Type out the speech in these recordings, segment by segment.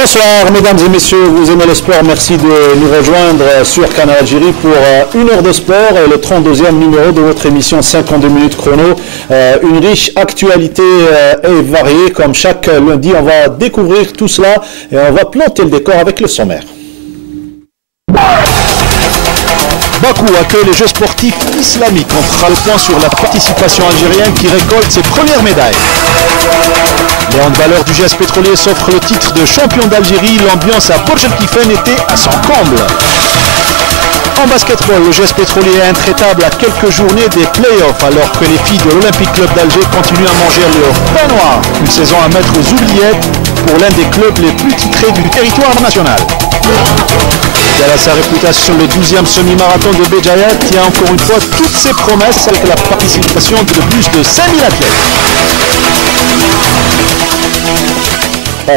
Bonsoir mesdames et messieurs, vous aimez le sport, merci de nous rejoindre sur Canal Algérie pour une heure de sport et le 32e numéro de votre émission 52 minutes chrono. Une riche actualité et variée, comme chaque lundi on va découvrir tout cela et on va planter le décor avec le sommaire. Bakou accueille les Jeux sportifs islamiques. On fera le point sur la participation algérienne qui récolte ses premières médailles. Les handballeurs du GS Pétrolier s'offrent le titre de champion d'Algérie. L'ambiance à Burj El Kifen était à son comble. En basketball, le GS Pétrolier est intraitable à quelques journées des playoffs alors que les filles de l'Olympique Club d'Alger continuent à manger leur pain noir. Une saison à mettre aux oubliettes pour l'un des clubs les plus titrés du territoire national. À sa réputation, le 12e semi-marathon de Béjaïa tient encore une fois toutes ses promesses avec la participation de plus de 5000 athlètes.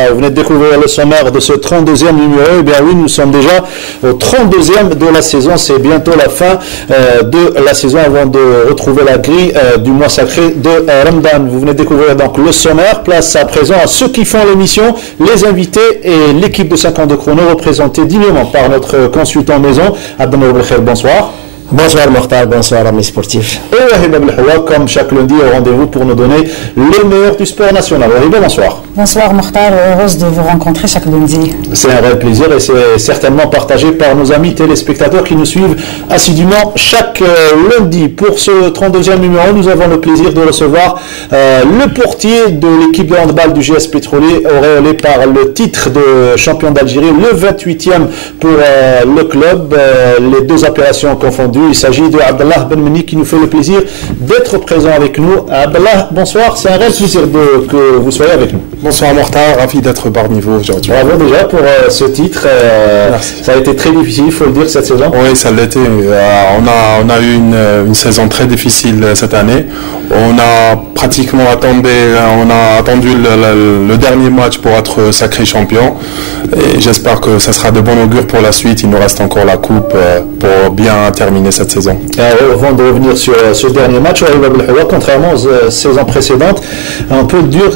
Vous venez de découvrir le sommaire de ce 32e numéro. Eh bien oui, nous sommes déjà au 32e de la saison. C'est bientôt la fin de la saison avant de retrouver la grille du mois sacré de Ramadan. Vous venez de découvrir donc le sommaire. Place à présent à ceux qui font l'émission, les invités et l'équipe de 52 chrono représentée dignement par notre consultant maison, Abdelmour Belkhair. Bonsoir. Bonsoir Mokhtar, bonsoir amis sportifs. Et Wahib Abdelhawa, comme chaque lundi, au rendez-vous pour nous donner le meilleur du sport national. Wahib, bonsoir. Bonsoir Mokhtar, heureuse de vous rencontrer chaque lundi. C'est un réel plaisir et c'est certainement partagé par nos amis téléspectateurs qui nous suivent assidûment chaque lundi. Pour ce 32e numéro, nous avons le plaisir de recevoir le portier de l'équipe de handball du GS Pétrolier, auréolé par le titre de champion d'Algérie, le 28e pour le club, les deux opérations confondues. Il s'agit de Abdallah Benmeni qui nous fait le plaisir d'être présent avec nous. Abdallah, bonsoir, c'est un réel plaisir que vous soyez avec nous. Bonsoir Mokhtar, ravi d'être parmi vous aujourd'hui. Bravo déjà pour ce titre. Ça a été très difficile, il faut le dire, cette saison. Oui, ça l'a été. On a eu une saison très difficile cette année. On a pratiquement attendu le dernier match pour être sacré champion. Et j'espère que ça sera de bon augure pour la suite. Il nous reste encore la coupe pour bien terminer cette saison. Avant de revenir sur ce dernier match, contrairement aux saisons précédentes, on peut dire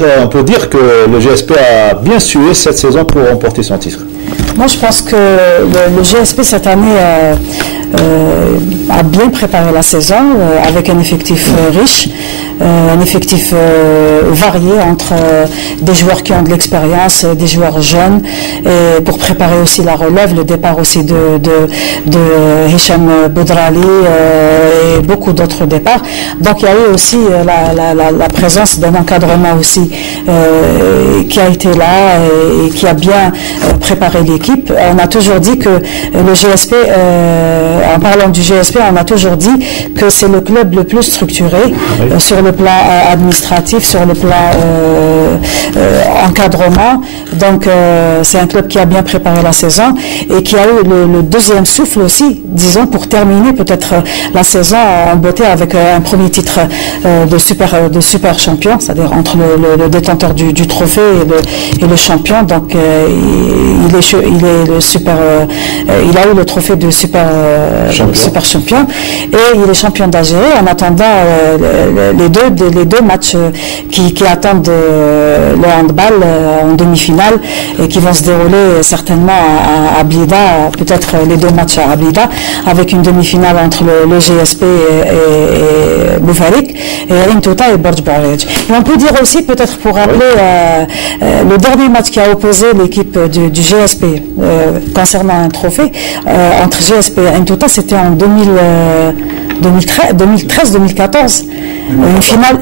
que le GSP a bien sué cette saison pour remporter son titre. Moi, je pense que le GSP cette année a bien préparé la saison avec un effectif riche, un effectif varié entre des joueurs qui ont de l'expérience, des joueurs jeunes, et pour préparer aussi la relève, le départ aussi de Hicham Boudrali et beaucoup d'autres départs. Donc il y a eu aussi la présence d'un encadrement aussi qui a été là et qui a bien préparé l'équipe. On a toujours dit que le GSP, en parlant du GSP, on a toujours dit que c'est le club le plus structuré sur le plan administratif, sur le plan encadrement. Donc c'est un club qui a bien préparé la saison et qui a eu le deuxième souffle aussi, disons, pour terminer peut-être la saison en beauté avec un premier titre de super champion, c'est-à-dire entre le détenteur du trophée et le champion. Donc il a eu le trophée de super champion et il est champion d'Algérie en attendant les deux matchs qui attendent le handball en demi-finale et qui vont se dérouler certainement à Blida, peut-être les deux matchs à Blida, avec une demi-finale entre le GSP et Boufarik et Intouta et Borj Barej. Et on peut dire aussi, peut-être pour rappeler, le dernier match qui a opposé l'équipe du GSP concernant un trophée entre GSP et Intouta, c'était en 2013-2014,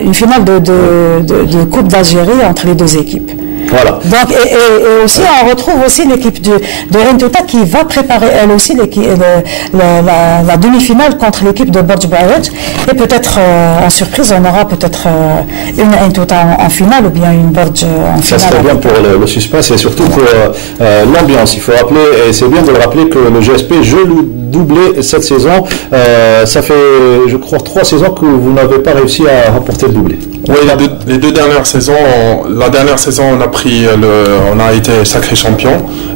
une finale de Coupe d'Algérie entre les deux équipes. Voilà. Donc, et aussi, on retrouve aussi l'équipe de Intouta qui va préparer elle aussi la demi-finale contre l'équipe de Borj Barej. Et peut-être, en surprise, on aura peut-être une Intouta en finale ou bien une Borj en finale. Ça serait bien pour le suspense et surtout pour l'ambiance. Il faut rappeler, et c'est bien de le rappeler, que le GSP joue le doublé cette saison. Ça fait, je crois, 3 saisons que vous n'avez pas réussi à remporter le doublé. Oui, les deux dernières saisons, la dernière saison on a été sacré champion,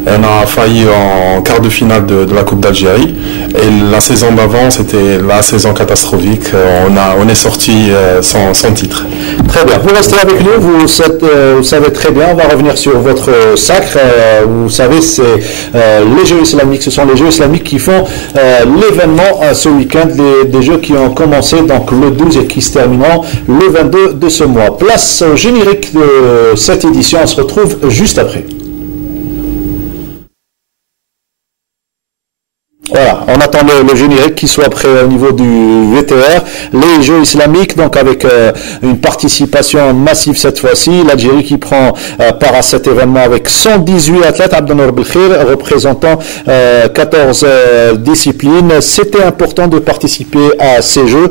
et on a failli en quart de finale de la Coupe d'Algérie, et la saison d'avant c'était la saison catastrophique, on est sorti sans titre. Très bien, vous restez avec nous, vous savez très bien, on va revenir sur votre sacre, vous savez c'est les Jeux islamiques, ce sont les Jeux islamiques qui font l'événement ce week-end, des Jeux qui ont commencé donc le 12 et qui se termineront le 22 de ce mois. Place au générique de cette édition, on se retrouve juste après. Voilà, on attend le générique qui soit prêt au niveau du VTR. Les Jeux islamiques, donc avec une participation massive cette fois-ci. L'Algérie qui prend part à cet événement avec 118 athlètes, Abdelnour Belkhir, représentant 14 disciplines. C'était important de participer à ces Jeux,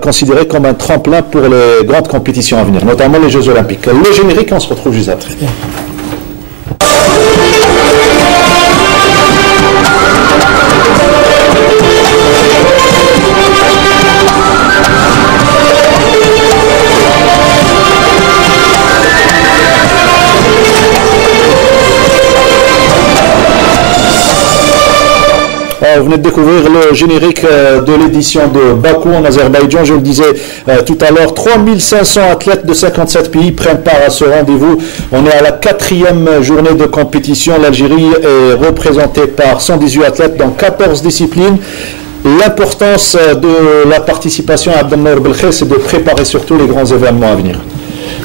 considérés comme un tremplin pour les grandes compétitions à venir, notamment les Jeux olympiques. Le générique, on se retrouve juste après. Vous venez de découvrir le générique de l'édition de Bakou en Azerbaïdjan. Je le disais tout à l'heure, 3500 athlètes de 57 pays prennent part à ce rendez-vous. On est à la 4e journée de compétition. L'Algérie est représentée par 118 athlètes dans 14 disciplines. L'importance de la participation à Abdelnour Belkhir, c'est de préparer surtout les grands événements à venir.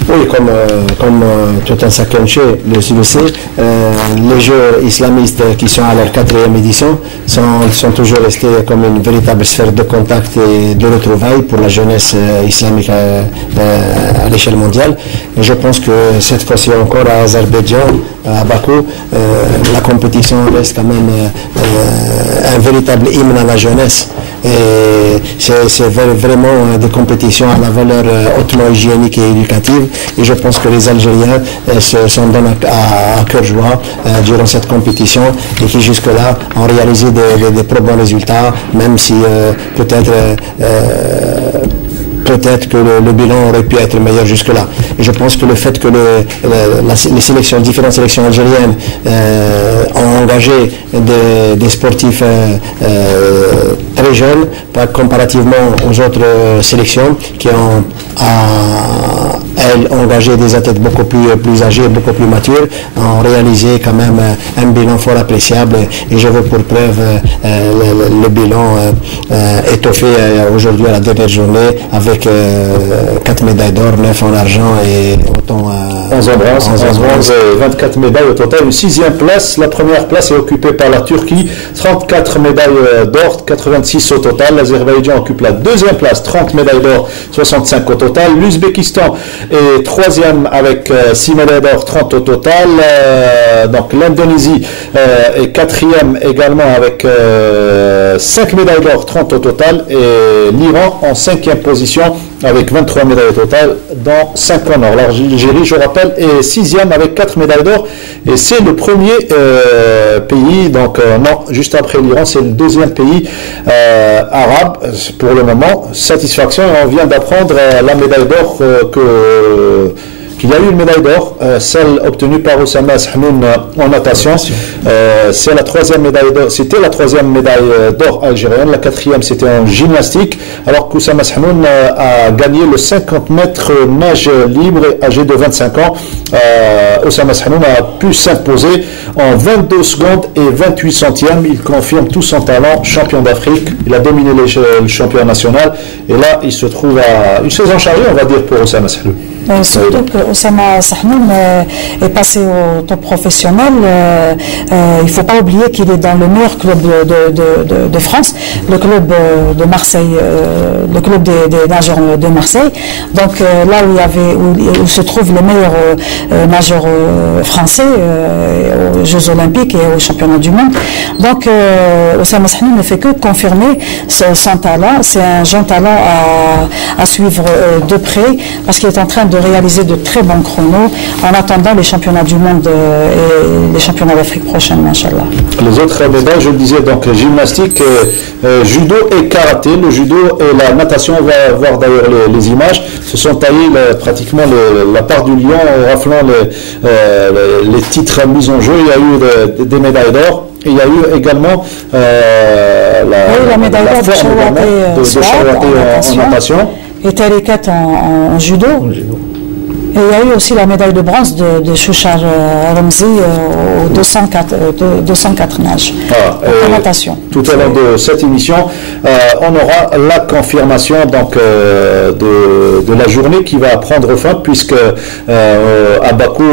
Oui, comme tout un chacun le sait, les Jeux islamistes qui sont à leur 4e édition sont toujours restés comme une véritable sphère de contact et de retrouvailles pour la jeunesse islamique à l'échelle mondiale. Et je pense que cette fois-ci encore à Azerbaïdjan, à Bakou, la compétition reste quand même un véritable hymne à la jeunesse. Et c'est vraiment des compétitions à la valeur hautement hygiénique et éducative. Et je pense que les Algériens s'en donnent à cœur joie durant cette compétition et qui jusque-là ont réalisé des très bons résultats, même si peut-être que le bilan aurait pu être meilleur jusque-là. Et je pense que le fait que les différentes sélections algériennes ont engagé des sportifs très jeunes, comparativement aux autres sélections qui ont elles engagé des athlètes beaucoup plus âgés, beaucoup plus matures, ont réalisé quand même un bilan fort appréciable. Et je veux pour preuve le bilan étoffé aujourd'hui à la dernière journée avec 4 médailles d'or, 9 en argent et autant 11 en bronze et 24 médailles au total. Une 6e place. La première place est occupée par la Turquie, 34 médailles d'or, 86 au total. L'Azerbaïdjan occupe la 2e place, 30 médailles d'or, 65 au total. L'Ouzbékistan est 3e avec 6 médailles d'or, 30 au total. Donc l'Indonésie est 4e également avec 5 médailles d'or, 30 au total. Et l'Iran en 5e position avec 23 médailles au total, dont 5 en or. L'Algérie, je rappelle, est 6e avec 4 médailles d'or. Et c'est le premier pays, donc non, juste après l'Iran, c'est le 2e pays arabe pour le moment. Satisfaction, on vient d'apprendre la médaille d'or qu'il y a eu une médaille d'or, celle obtenue par Oussama Sahnoun en natation. C'est la 3e médaille d'or, c'était la 3e médaille d'or algérienne, la 4e c'était en gymnastique, alors qu'Oussama Sahnoun a gagné le 50 mètres nage libre âgé de 25 ans. Oussama Sahnoun a pu s'imposer en 22 secondes et 28 centièmes. Il confirme tout son talent, champion d'Afrique. Il a dominé le championnat national et là il se trouve à une saison chargée, on va dire, pour Oussama Sahnoun. Surtout que Oussama Sahnoun est passé au top professionnel. Il ne faut pas oublier qu'il est dans le meilleur club de France, le club de Marseille, le club des nageurs de Marseille. Donc là où se trouvent les meilleurs nageurs français aux Jeux Olympiques et aux Championnats du monde. Donc Oussama Sahnoun ne fait que confirmer son talent. C'est un jeune talent à suivre de près parce qu'il est en train de de réaliser de très bons chronos en attendant les championnats du monde et les championnats d'Afrique prochaine, Inch'Allah. Les autres médailles, je le disais, donc gymnastique, judo et karaté. Le judo et la natation, on va voir d'ailleurs les images, se sont taillés pratiquement la part du lion, raflant les titres mis en jeu. Il y a eu des médailles d'or. Et il y a eu également la médaille d'or de Chawaté en natation. Et Tarikat en judo. Et il y a eu aussi la médaille de bronze de Chouchar Ramzi au 204 nages en natation. Tout à l'heure de cette émission, on aura la confirmation donc, de la journée qui va prendre fin, puisque à Bakou,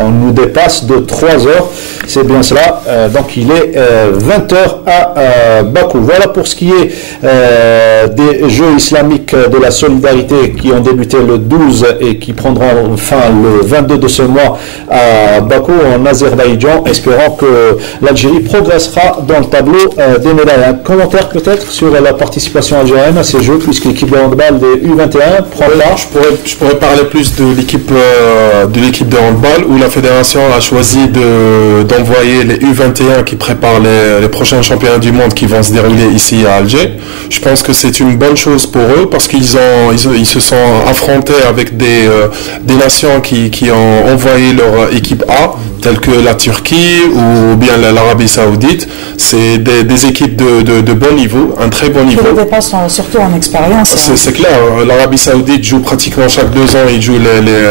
on nous dépasse de 3 heures. C'est bien cela. Donc il est 20h à Bakou. Voilà pour ce qui est des Jeux islamiques de la solidarité qui ont débuté le 12 et qui prendront fin le 22 de ce mois à Bakou en Azerbaïdjan, espérant que l'Algérie progressera dans le tableau des médailles. Un commentaire peut-être sur la participation algérienne à ces Jeux, puisque l'équipe de handball des U21 prend part. Je pourrais parler plus de l'équipe de handball, où la fédération a choisi d'envoyer les U21 qui préparent les prochains championnats du monde qui vont se dérouler ici à Alger. Je pense que c'est une bonne chose pour eux, parce qu'ils se sont affrontés avec des nations qui ont envoyé leur équipe A, telles que la Turquie ou bien l'Arabie Saoudite. C'est des équipes de bon niveau, un très bon niveau. Qui les dépassent surtout en expérience. C'est clair, l'Arabie Saoudite joue pratiquement chaque 2 ans, ils jouent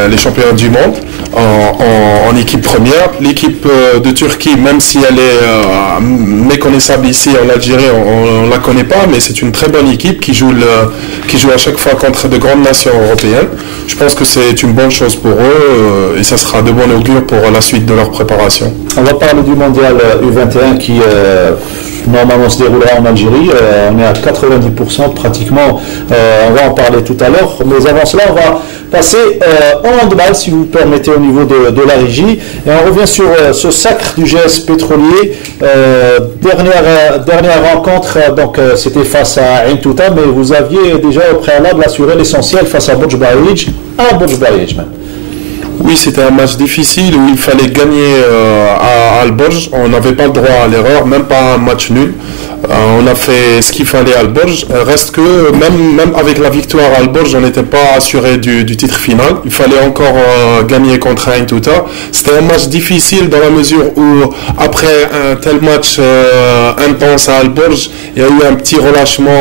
les championnats du monde en équipe première. L'équipe de Turquie, même si elle est méconnaissable ici en Algérie, on la connaît pas, mais c'est une très bonne équipe qui joue à chaque fois contre de grandes nations européennes. Je pense que c'est une bonne chose pour eux et ça sera de bon augure pour la suite de leur préparation. On va parler du mondial U21 qui normalement se déroulera en Algérie. On est à 90% pratiquement. On va en parler tout à l'heure. Mais avant cela, on va passer en handball, si vous permettez, au niveau de la régie. Et on revient sur ce sacre du GS Pétrolier. Dernière rencontre, donc c'était face à Ain Touta, mais vous aviez déjà au préalable assuré l'essentiel face à Borj Baridj, à Borj Baridj même. Oui, c'était un match difficile où il fallait gagner à Al-Borj. On n'avait pas le droit à l'erreur, même pas un match nul. On a fait ce qu'il fallait à Al-Borj. Reste que même avec la victoire à Al-Borj, on n'était pas assuré du titre final. Il fallait encore gagner contre Ain Touta. C'était un match difficile dans la mesure où après un tel match intense à Al-Borj, il y a eu un petit relâchement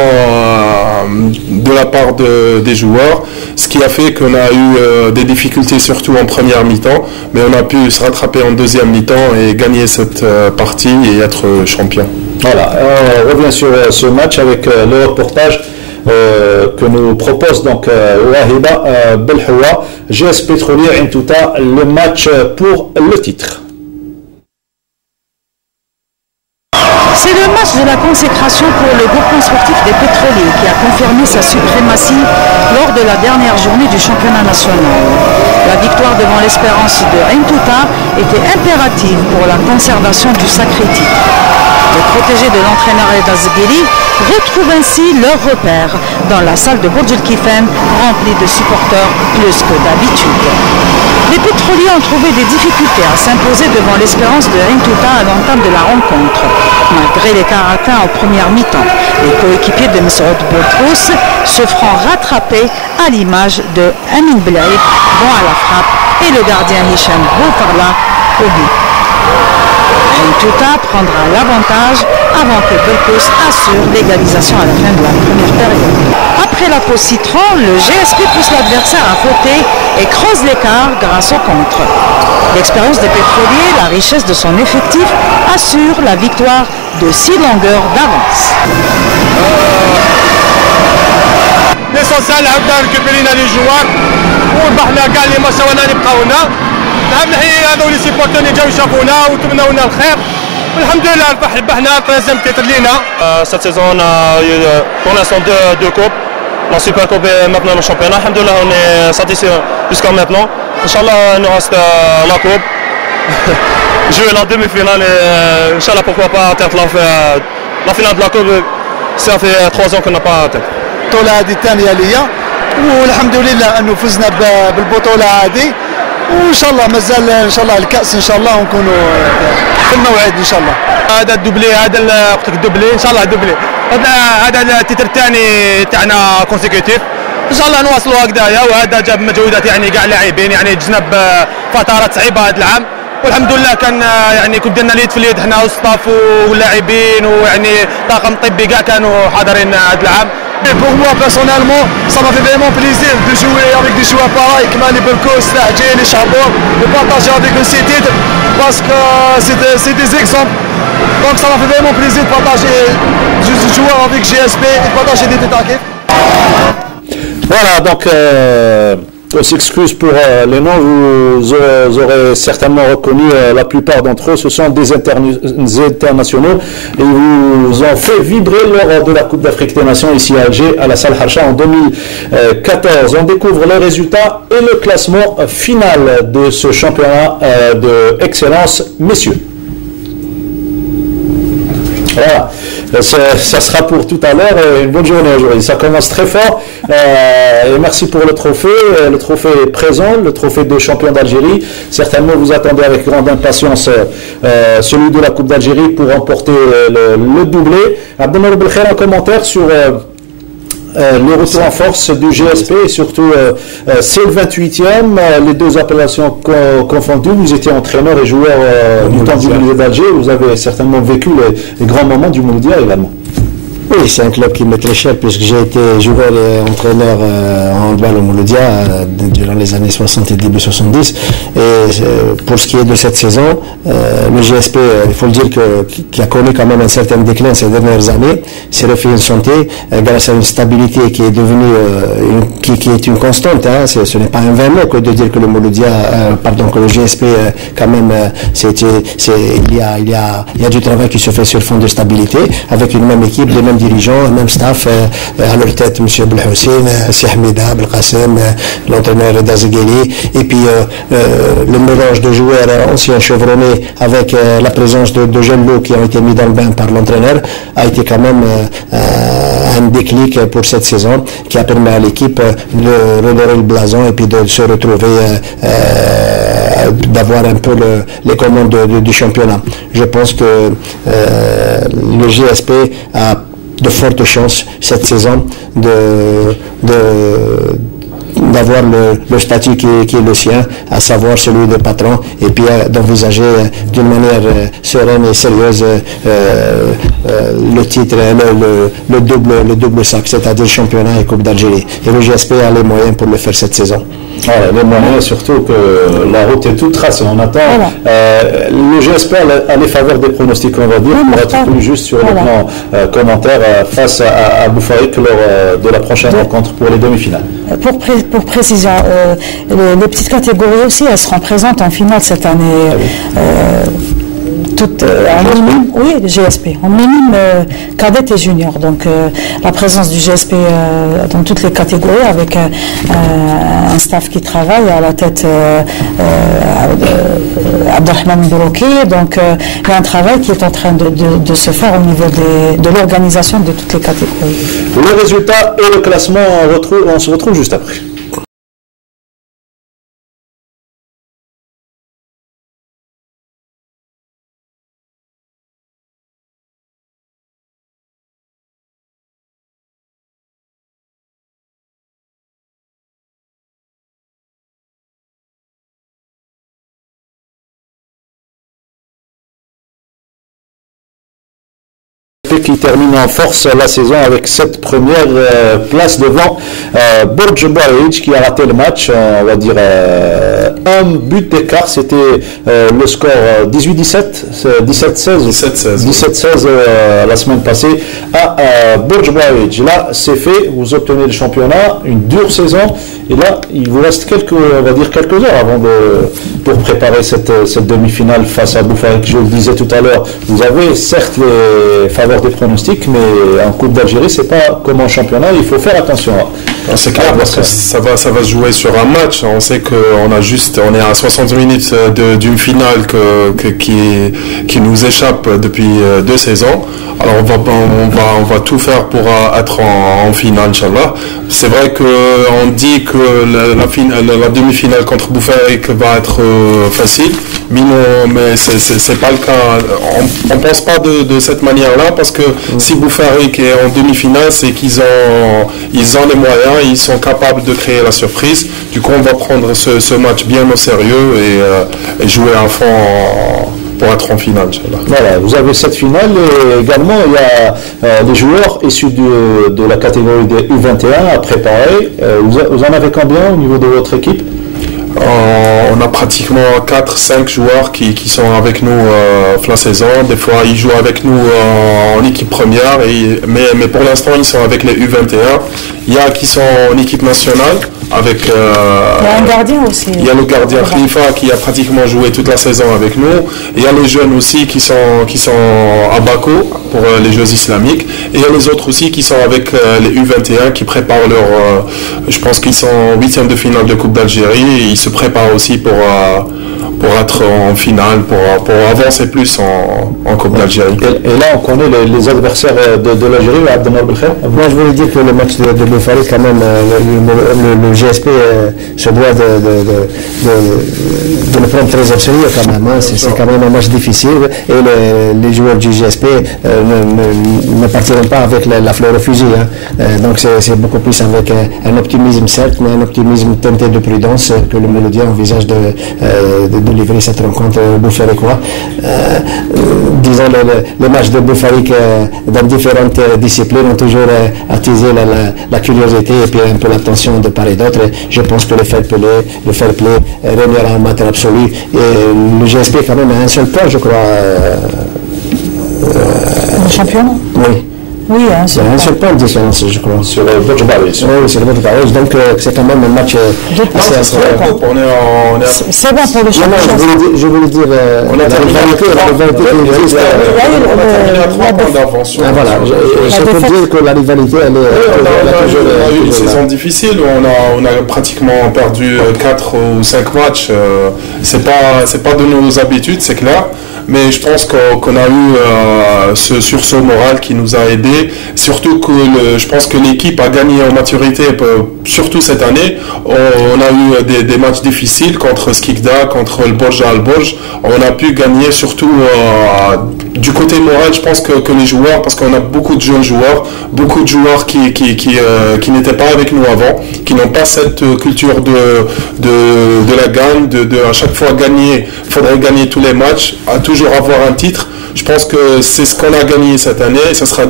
de la part des joueurs, ce qui a fait qu'on a eu des difficultés surtout en première mi-temps, mais on a pu se rattraper en deuxième mi-temps et gagner cette partie et être champion. Voilà, on revient sur ce match avec le reportage que nous propose donc Wahiba Belhoua, GS Pétrolier Ain Touta, le match pour le titre. C'est le match de la consécration pour le groupement sportif des pétroliers qui a confirmé sa suprématie lors de la dernière journée du championnat national. La victoire devant l'Espérance de Ain Touta était impérative pour la conservation du sacré titre. Les protégés de l'entraîneur Eda Zgueli retrouvent ainsi leur repère dans la salle de Burj Al Kifem remplie de supporters plus que d'habitude. Les pétroliers ont trouvé des difficultés à s'imposer devant l'Espérance de Ain Touta à l'entame de la rencontre. Malgré l'écart atteint en première mi-temps, les coéquipiers de Mesroud Boutrous se feront rattraper à l'image de Amin Blaïb, bon à la frappe, et le gardien Hicham Boufarla au but. Ain Touta prendra l'avantage avant que Belkous assure l'égalisation à la fin de la première période. Après la pause citron, le GSP pousse l'adversaire à fauter et creuse l'écart grâce au contre. L'expérience des pétroliers, la richesse de son effectif assure la victoire de 6 longueurs d'avance. L'essentiel, on a récupéré les joueurs, on a gagné les matchs, on a gagné. أهم حاجة هذول السيبورتور اللي جاو يشافونا وتمنوا لنا الخير والحمد لله ربحنا 13e titre لينا. Cette saison on a eu pour l'instant deux coupes. La Super Coupe et maintenant le championnat. Alhamdoulilah, on est satisfait jusqu'à maintenant. Inch'Allah, il nous reste la coupe. Jouer la demi-finale et Inch'Allah, pourquoi pas atteindre la finale de la coupe. Ça fait 3 ans qu'on n'a pas atteint. البطولة هذه الثانية ليا والحمد لله انه فزنا بالبطوله هذه، وان شاء الله مازال ان شاء الله الكاس ان شاء الله ونكونوا في الموعد ان شاء الله. هذا الدوبلي، هذا قلت لك الدوبلي ان شاء الله دوبلي، هذا التيتر الثاني تاعنا كونسيكوتيف ان شاء الله نواصلوا هكذايا. وهذا جاب مجهودات يعني كاع لاعبين، يعني جزنا بفترات صعيبه هذا العام، والحمد لله كان يعني كنت درنا اليد في اليد حنا والستاف واللاعبين، ويعني طاقم طبي كاع كانوا حاضرين هذا العام. Pour moi personnellement, ça m'a fait vraiment plaisir de jouer avec des joueurs pareils comme Ali Belkos, Tahjil et Charbon, de partager avec eux ces titres parce que c'est des exemples. Donc ça m'a fait vraiment plaisir de partager des joueurs avec GSP et de partager des détails. Voilà, donc on s'excuse pour les noms, vous aurez certainement reconnu la plupart d'entre eux, ce sont des internationaux et ils vous ont fait vibrer lors de la Coupe d'Afrique des Nations ici à Alger, à la salle Harsha en 2014. On découvre les résultats et le classement final de ce championnat de excellence, messieurs. Voilà. Ça sera pour tout à l'heure. Une bonne journée aujourd'hui. Ça commence très fort. Et merci pour le trophée. Le trophée est présent, le trophée de champion d'Algérie. Certainement, vous attendez avec grande impatience celui de la Coupe d'Algérie pour remporter le doublé. Abdelmalek Belkhair, un commentaire sur le retour en force du GSP et surtout c'est le 28e, les deux appellations confondues. Vous étiez entraîneur et joueur du temps du Mouloudia d'Alger, vous avez certainement vécu les grands moments du Mouloudia également. Oui, c'est un club qui m'est très cher puisque j'ai été joueur et entraîneur en handball au Mouloudia durant les années 60 et début 70. Et pour ce qui est de cette saison, le GSP, il faut le dire qui a connu quand même un certain déclin ces dernières années, s'est refait une santé grâce à une stabilité qui est devenue, qui est une constante. Hein. Ce n'est pas un vain mot que de dire que le Mouloudia, que le GSP quand même, il y a du travail qui se fait sur fond de stabilité avec une même équipe, des mêmes dirigeants, même staff, à leur tête, M. Belhoussine, Si Hamida, Belkhassem, l'entraîneur Dazegeli, et puis le mélange de joueurs anciens chevronnés avec la présence de jeunes loups qui ont été mis dans le bain par l'entraîneur, a été quand même un déclic pour cette saison qui a permis à l'équipe de redorer le blason et puis de se retrouver, d'avoir un peu les commandes du championnat. Je pense que le GSP a de fortes chances cette saison d'avoir le statut qui est le sien, à savoir celui de patron, et puis d'envisager d'une manière sereine et sérieuse le titre, le double sac, c'est-à-dire championnat et Coupe d'Algérie. Et le GSP a les moyens pour le faire cette saison. Voilà, les moyens, surtout que la route est toute tracée. On attend. Voilà. Le GSP a les faveurs des pronostics, on va dire, pour être plus juste sur le plan commentaire face à Boufarik lors de la prochaine rencontre pour les demi-finales. Pour précision, les petites catégories aussi, elles seront présentes en finale cette année. En minime, oui, le GSP, en minime cadette et junior. Donc la présence du GSP dans toutes les catégories avec un staff qui travaille à la tête Abdelrahman Bourouki. Donc il y a un travail qui est en train de se faire au niveau de l'organisation de toutes les catégories. Le résultat et le classement, on se retrouve juste après. Qui termine en force la saison avec cette première place devant Borj Bouaïdj qui a raté le match, on va dire un but d'écart, c'était le score 18-17, 17-16 la semaine passée à Borj Bouaïdj. Là c'est fait, vous obtenez le championnat, une dure saison Et là, il vous reste quelques heures avant pour préparer cette demi-finale face à Boufarik. Je le disais tout à l'heure, vous avez certes les faveurs des pronostics, mais en Coupe d'Algérie, c'est pas comme en championnat, il faut faire attention. C'est clair parce que ça va se jouer sur un match. On sait on est à 60 minutes d'une finale qui nous échappe depuis 2 saisons. Alors on va tout faire pour être en finale, Inch'Allah. C'est vrai qu'on dit que la demi-finale contre Boufarik va être facile, mais c'est pas le cas. On pense pas de cette manière-là parce que si Boufarik est en demi-finale, c'est qu'ils ont les moyens, ils sont capables de créer la surprise. Du coup, on va prendre ce match bien au sérieux et jouer à fond pour être en finale, Inch'Allah. Voilà, vous avez cette finale et également il y a des joueurs issus de la catégorie des U21 à préparer. Vous en avez combien au niveau de votre équipe? On a pratiquement 4-5 joueurs qui sont avec nous la saison. Des fois, ils jouent avec nous en équipe première, mais pour l'instant, ils sont avec les U21. Il y a qui sont en équipe nationale. Il y a un gardien aussi. Il y a le gardien Khalifa qui a pratiquement joué toute la saison avec nous. Il y a les jeunes aussi qui sont à Bako pour les Jeux islamiques. Et il y a les autres aussi qui sont avec les U21 qui préparent je pense qu'ils sont en 8e de finale de Coupe d'Algérie. Et ils se préparent aussi pour être en finale, pour avancer plus en Coupe d'Algérie. Et là, on connaît les adversaires de l'Algérie, Abdelmar Belkhair. Moi, je voulais dire que le match de Boufarik, quand même, le GSP se doit de le prendre très au sérieux, quand même. Hein. C'est quand même un match difficile et les joueurs du GSP ne partiront pas avec la fleur au fusil. Hein. Donc, c'est beaucoup plus avec un optimisme, certes, mais un optimisme teinté de prudence que le Mélodien envisage de livrer cette rencontre Boufarikois. Disons, les matchs de Boufarik dans différentes disciplines ont toujours attisé la curiosité et puis un peu l'attention de part et d'autre. Je pense que le fair play régnera en matière absolue. Et le GSP, quand même, a un seul point, je crois. Le championnat? Oui. Oui, c'est un seul point de différence, je crois. Sur le Borj Baris. Oui, c'est le Borj Baris. Donc, c'est quand même un match assez intéressant. C'est bon pour le championnat. Non, je voulais dire. On a terminé à 3 points d'avance. Voilà, je peux dire que la rivalité, elle est. On a eu une saison difficile où on a pratiquement perdu 4 ou 5 matchs. C'est pas de nos habitudes, c'est clair. Mais je pense qu'on a eu ce sursaut moral qui nous a aidés. Surtout que je pense que l'équipe a gagné en maturité, surtout cette année. On a eu des matchs difficiles contre Skikda, contre le Borja Al-Borj. On a pu gagner surtout du côté moral. Je pense que les joueurs, parce qu'on a beaucoup de jeunes joueurs, beaucoup de joueurs qui n'étaient pas avec nous avant, qui n'ont pas cette culture de la gagne, de à chaque fois gagner. Il faudrait gagner tous les matchs, toujours avoir un titre. Je pense que c'est ce qu'on a gagné cette année et ça sera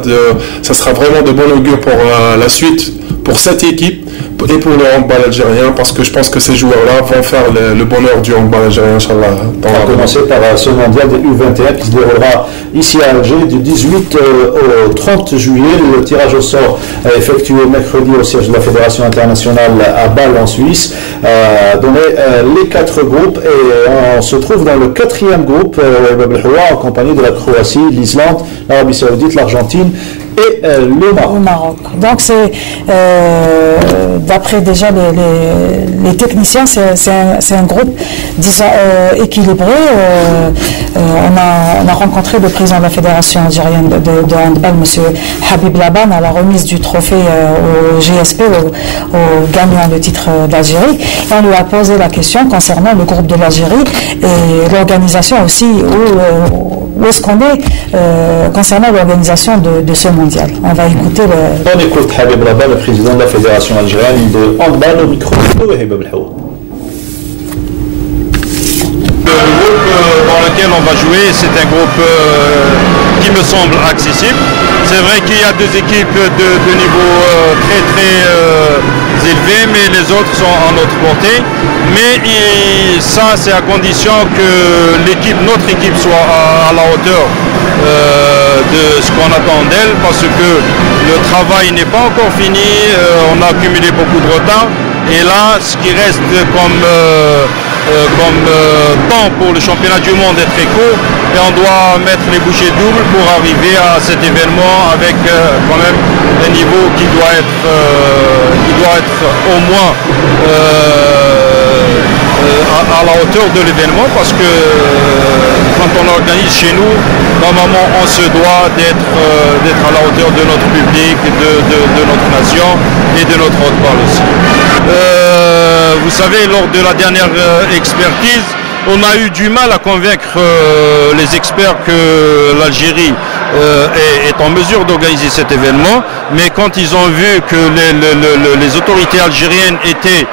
vraiment de bon augure pour la suite, pour cette équipe et pour le handball algérien, parce que je pense que ces joueurs-là vont faire le bonheur du handball algérien, Inch'Allah. On va commencer par ce mondial des U21 qui se déroulera ici à Alger du 18 au 30 juillet. Le tirage au sort est effectué mercredi au siège de la Fédération internationale à Bâle en Suisse. Donner les 4 groupes et on se trouve dans le 4e groupe, en compagnie de la Croatie, l'Islande, l'Arabie Saoudite, l'Argentine et le Maroc. Donc c'est d'après déjà les techniciens, c'est un groupe disons équilibré. On a rencontré le président de la Fédération algérienne de handball, M. Habib Laban, à la remise du trophée au GSP, au gagnant de titre d'Algérie. Et on lui a posé la question concernant le groupe de l'Algérie et l'organisation aussi, où est-ce qu'on est concernant l'organisation de ce mondial. On va écouter On écoute Habib Laban, le président de la Fédération algérienne de handball, au micro de Wahib Belhaoua. Le groupe dans lequel on va jouer, c'est un groupe qui me semble accessible. C'est vrai qu'il y a 2 équipes de niveau très élevé, mais les autres sont en notre portée. Mais ça, c'est à condition que notre équipe soit à la hauteur de ce qu'on attend d'elle, parce que le travail n'est pas encore fini, on a accumulé beaucoup de retard. Et là, ce qui reste comme temps pour le championnat du monde est très court et on doit mettre les bouchées doubles pour arriver à cet événement avec quand même un niveau qui doit être au moins à la hauteur de l'événement, parce que quand on organise chez nous, normalement on se doit d'être à la hauteur de notre public, de notre nation et de notre handball aussi. Vous savez, lors de la dernière expertise, on a eu du mal à convaincre les experts que l'Algérie est en mesure d'organiser cet événement, mais quand ils ont vu que les autorités algériennes étaient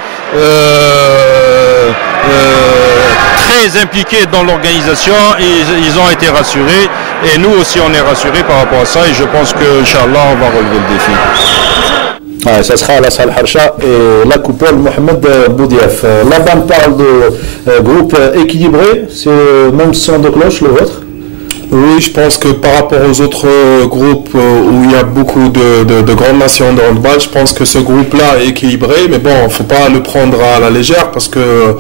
très impliqués dans l'organisation, ils ont été rassurés et nous aussi on est rassurés par rapport à ça, et je pense que Inch'Allah on va relever le défi. Ça sera à la salle Harsha et la coupole Mohamed Boudiaf. Là-bas on parle de groupe équilibré, c'est le même son de cloche le vôtre? Oui, je pense que par rapport aux autres groupes où il y a beaucoup de grandes nations de handball, je pense que ce groupe-là est équilibré, mais bon, il ne faut pas le prendre à la légère, parce que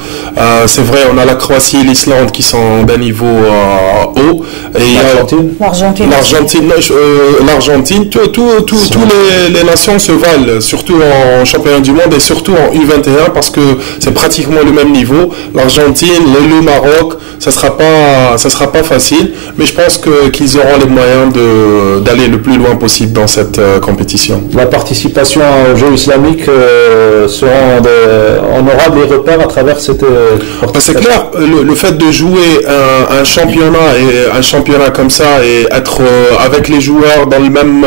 c'est vrai, on a la Croatie et l'Islande qui sont d'un niveau haut, et l'Argentine, tous les nations se valent, surtout en championnat du monde et surtout en U21, parce que c'est pratiquement le même niveau. L'Argentine, le Maroc, ça sera pas facile, mais je pense qu'ils auront les moyens d'aller le plus loin possible dans cette compétition. La participation aux Jeux islamiques on aura des repères à travers cette c'est clair, le fait de jouer un championnat comme ça et être avec les joueurs dans le même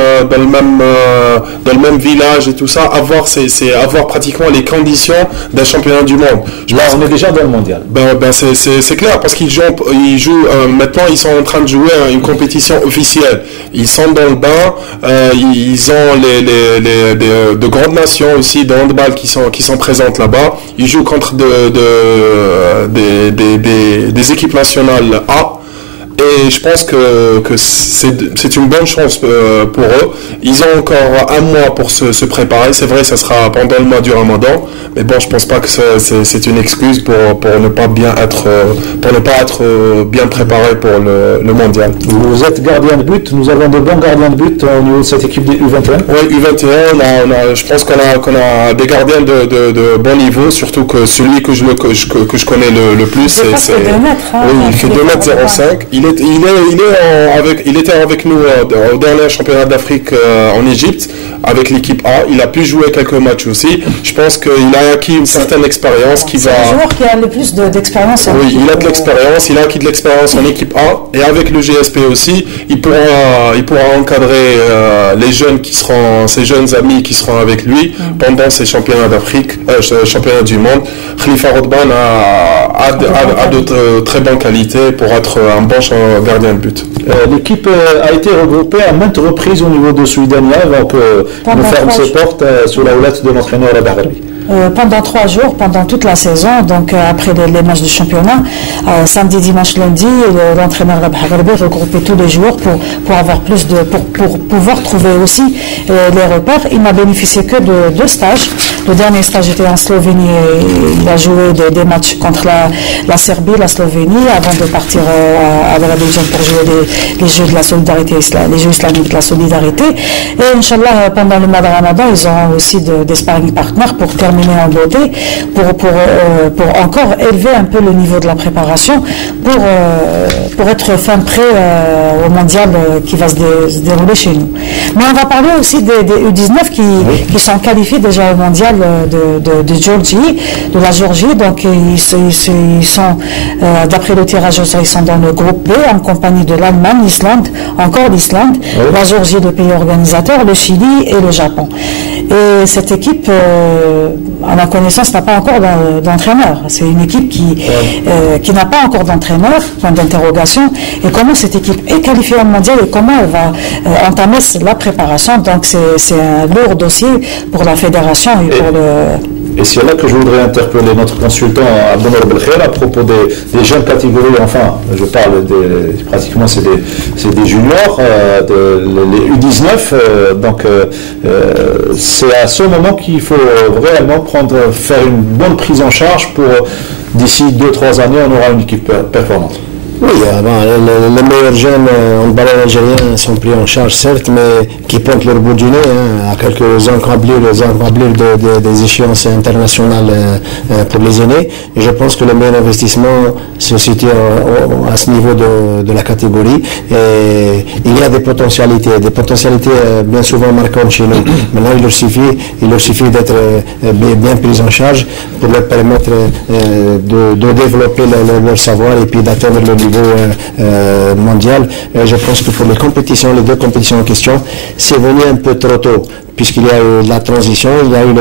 village et tout ça, c'est avoir pratiquement les conditions d'un championnat du monde. Là, on est déjà dans le mondial. C'est clair, parce qu'ils jouent maintenant, ils sont en train de jouer une compétition officielle. Ils sont dans le bain, ils ont de grandes nations aussi de handball qui sont présentes là-bas. Ils jouent contre des équipes nationales A. Et je pense que c'est une bonne chance pour eux. Ils ont encore un mois pour se préparer. C'est vrai, ça sera pendant le mois du Ramadan. Mais bon, je pense pas que c'est une excuse pour ne pas être bien préparé pour le mondial. Vous êtes gardien de but. Nous avons de bons gardiens de but au niveau de cette équipe des U21. Oui, U21, je pense qu'on a des gardiens de bon niveau, surtout que celui que je connais le plus, il fait 2m05. Il était avec nous au dernier championnat d'Afrique en Égypte avec l'équipe A. Il a pu jouer quelques matchs aussi. Je pense qu'il a acquis une certaine expérience C'est le joueur qui a le plus d'expérience. Oui, il a de l'expérience. Il a acquis de l'expérience en équipe A, et avec le GSP aussi, il pourra encadrer ses jeunes amis qui seront avec lui pendant ces championnats d'Afrique, championnats du monde. Khalifa Rodban a de très bonnes qualités pour être un bon gardien de but. L'équipe a été regroupée à maintes reprises au niveau de Soudania avant que nous ferme ses portes sous la houlette de l'entraîneur Baghraoui. Pendant 3 jours, pendant toute la saison, donc après les matchs du championnat, samedi, dimanche, lundi, l'entraîneur Baghraoui regroupait tous les joueurs pour avoir pour pouvoir trouver aussi les repères. Il n'a bénéficié que de 2 stages. Le dernier stage était en Slovénie et il a joué des matchs contre la Serbie, la Slovénie, avant de partir à la Belgique pour jouer les Jeux de la solidarité, les Jeux islamiques de la solidarité. Et Inch'Allah, pendant le mois de Ramadan, ils ont aussi des sparring partners pour terminer en beauté, pour encore élever un peu le niveau de la préparation, pour être fin prêt au mondial qui va se dérouler chez nous. Mais on va parler aussi des U19 qui sont qualifiés déjà au mondial de Géorgie, de la Géorgie. Donc ils sont d'après le tirage au sort, ils sont dans le groupe B en compagnie de l'Allemagne, l'Islande, encore l'Islande, la Géorgie, le pays organisateur, le Chili et le Japon. Et cette équipe, à ma connaissance, n'a pas encore d'entraîneur. C'est une équipe qui n'a pas encore d'entraîneur, point d'interrogation. Et comment cette équipe est qualifiée au mondial et comment elle va entamer la préparation. Donc c'est un lourd dossier pour la fédération et Et c'est là que je voudrais interpeller notre consultant Abdelmour Belkhair à propos des jeunes catégories. Enfin, je parle pratiquement c'est des juniors, les U19. Donc c'est à ce moment qu'il faut réellement faire une bonne prise en charge pour d'ici 2-3 années, on aura une équipe performante. Oui, les meilleurs jeunes en ballon algériens sont pris en charge, certes, mais qui pointent leur bout du nez à quelques encablures des échéances internationales pour les aînés. Et je pense que le meilleur investissement se situe à ce niveau de la catégorie. Et il y a des potentialités bien souvent marquantes chez nous. Maintenant, il leur suffit d'être bien pris en charge pour leur permettre de développer leur savoir et puis d'atteindre le niveau mondial. Je pense que pour les deux compétitions en question, c'est venu un peu trop tôt, puisqu'il y a eu la transition, il y a eu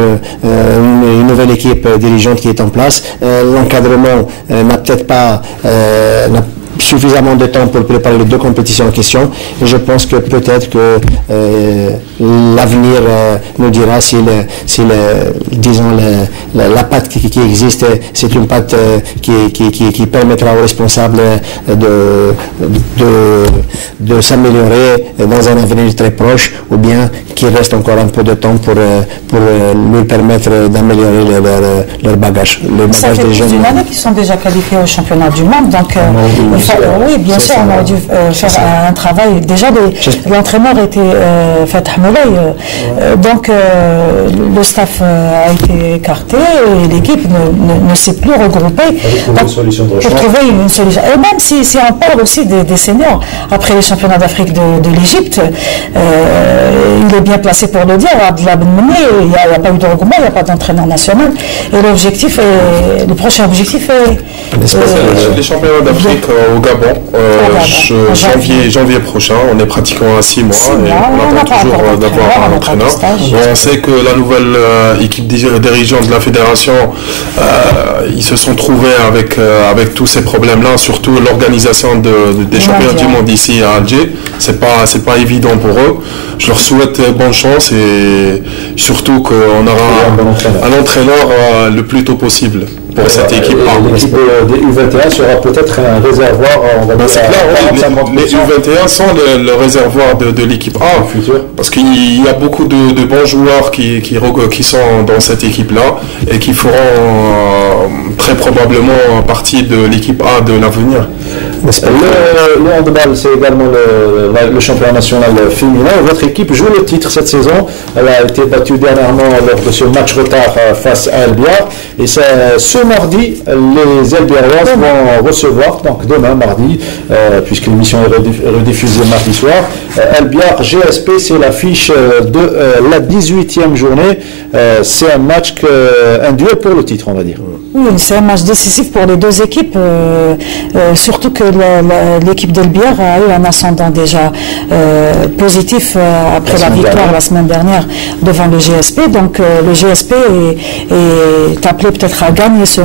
une nouvelle équipe dirigeante qui est en place. L'encadrement n'a peut-être pas suffisamment de temps pour préparer les deux compétitions en question. Et je pense que peut-être que l'avenir nous dira si la patte qui existe, c'est une patte qui permettra aux responsables de s'améliorer dans un avenir très proche, ou bien qu'il reste encore un peu de temps pour lui permettre d'améliorer leur bagage. Ça fait plus d'une année qu'ils sont déjà qualifiés au championnat du monde, donc oui, bien sûr, on a dû faire un travail. Déjà, l'entraîneur était Fatah Moulay, donc le staff a été écarté et l'équipe ne s'est plus regroupée pour trouver une solution. Et même si on parle aussi des seniors, après les championnats d'Afrique de l'Égypte, il est bien placé pour le dire, il n'y a pas eu de regroupement, il n'y a pas d'entraîneur national. Et le prochain objectif est... les championnats d'Afrique au Gabon, janvier prochain, on est pratiquement à 6 mois et on attend toujours d'avoir un entraîneur. On sait que la nouvelle équipe dirigeante de la fédération, ils se sont trouvés avec tous ces problèmes-là, surtout l'organisation des championnats du monde ici à Alger. C'est pas évident pour eux. Je leur souhaite bonne chance et surtout qu'on aura un entraîneur le plus tôt possible pour cette équipe. L'équipe des U21 sera peut-être un réservoir, on va dire. C'est clair, les U21 sont le réservoir de l'équipe A, parce qu'il y a beaucoup de bons joueurs qui sont dans cette équipe-là et qui feront très probablement partie de l'équipe A de l'avenir. Le handball, c'est également le championnat national féminin. Votre équipe joue le titre cette saison. Elle a été battue dernièrement lors de ce match retard face à El Biar. Et ce mardi, les Elbiaroises vont recevoir, donc demain mardi, puisque l'émission est rediffusée mardi soir, El Biar GSP, c'est l'affiche de la 18e journée. C'est un match, un duel pour le titre, on va dire. Oui, c'est un match décisif pour les deux équipes, surtout que l'équipe d'El Biar a eu un ascendant déjà positif après la victoire la semaine dernière devant le GSP. Donc le GSP est appelé peut-être à gagner ce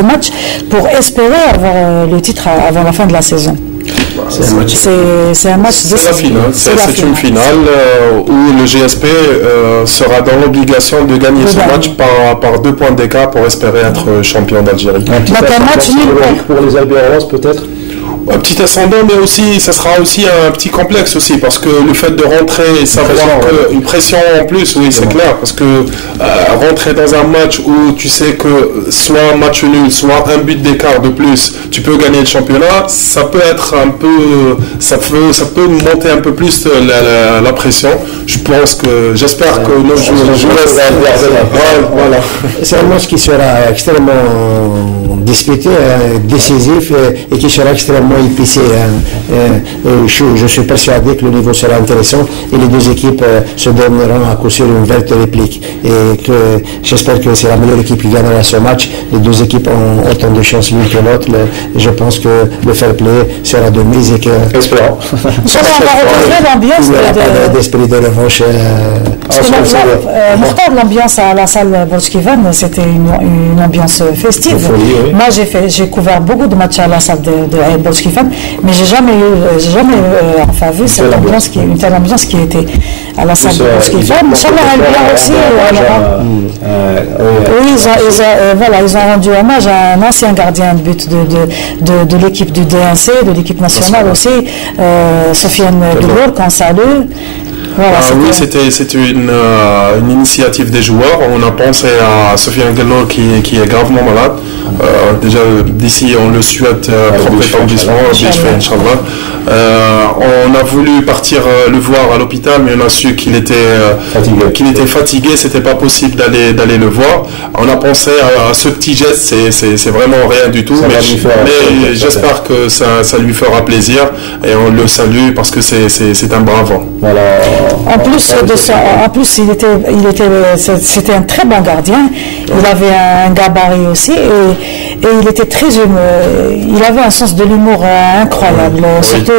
match pour espérer avoir le titre avant la fin de la saison. C'est un match décisif. C'est une finale où le GSP sera dans l'obligation de gagner ce match par 2 points d'écart pour espérer être champion d'Algérie. Un match pour les Albéroises peut-être. Un petit ascendant, mais aussi, ça sera aussi un petit complexe aussi, parce que le fait de rentrer et savoir une pression en plus, oui, c'est clair, parce que rentrer dans un match où tu sais que soit un match nul, soit un but d'écart de plus, tu peux gagner le championnat, ça peut être un peu, ça peut monter un peu plus la pression. J'espère que nos joueurs voilà. C'est un match qui sera extrêmement disputé, décisif et qui sera extrêmement épicé. Je suis persuadé que le niveau sera intéressant et les deux équipes se donneront à coup sûr une verte réplique. Et que j'espère que c'est la meilleure équipe qui gagnera ce match. Les deux équipes ont autant de chances l'une que l'autre. Je pense que le fair play sera de mise et que. Espérons. On va retrouver l'ambiance. Il n'y aura pas d'esprit de revanche. L'ambiance à la salle Borchkivan, c'était une ambiance festive. Moi, j'ai couvert beaucoup de matchs à la salle de Borj Kifan, mais j'ai jamais enfin vu cette ambiance une telle ambiance qui était à la salle de Borj Kifan. Inch'Allah, elle vient aussi. Oui, ils ont rendu hommage à un ancien gardien de but de l'équipe du DNC, de l'équipe nationale aussi, Sofiane Guellour, qu'on salue. Voilà, oui, c'était une initiative des joueurs. On a pensé à Sofiane Guellour qui est gravement malade. Déjà d'ici on le souhaite propre établissement, Inch'Allah. On a voulu partir le voir à l'hôpital, mais on a su qu'il était fatigué, c'était pas possible d'aller le voir. On a pensé à ce petit geste, c'est vraiment rien du tout, mais j'espère que ça lui fera plaisir et on le salue parce que c'est un brave. Voilà. En plus, c'était un très bon gardien. Il avait un gabarit aussi et il était très il avait un sens de l'humour incroyable. Surtout,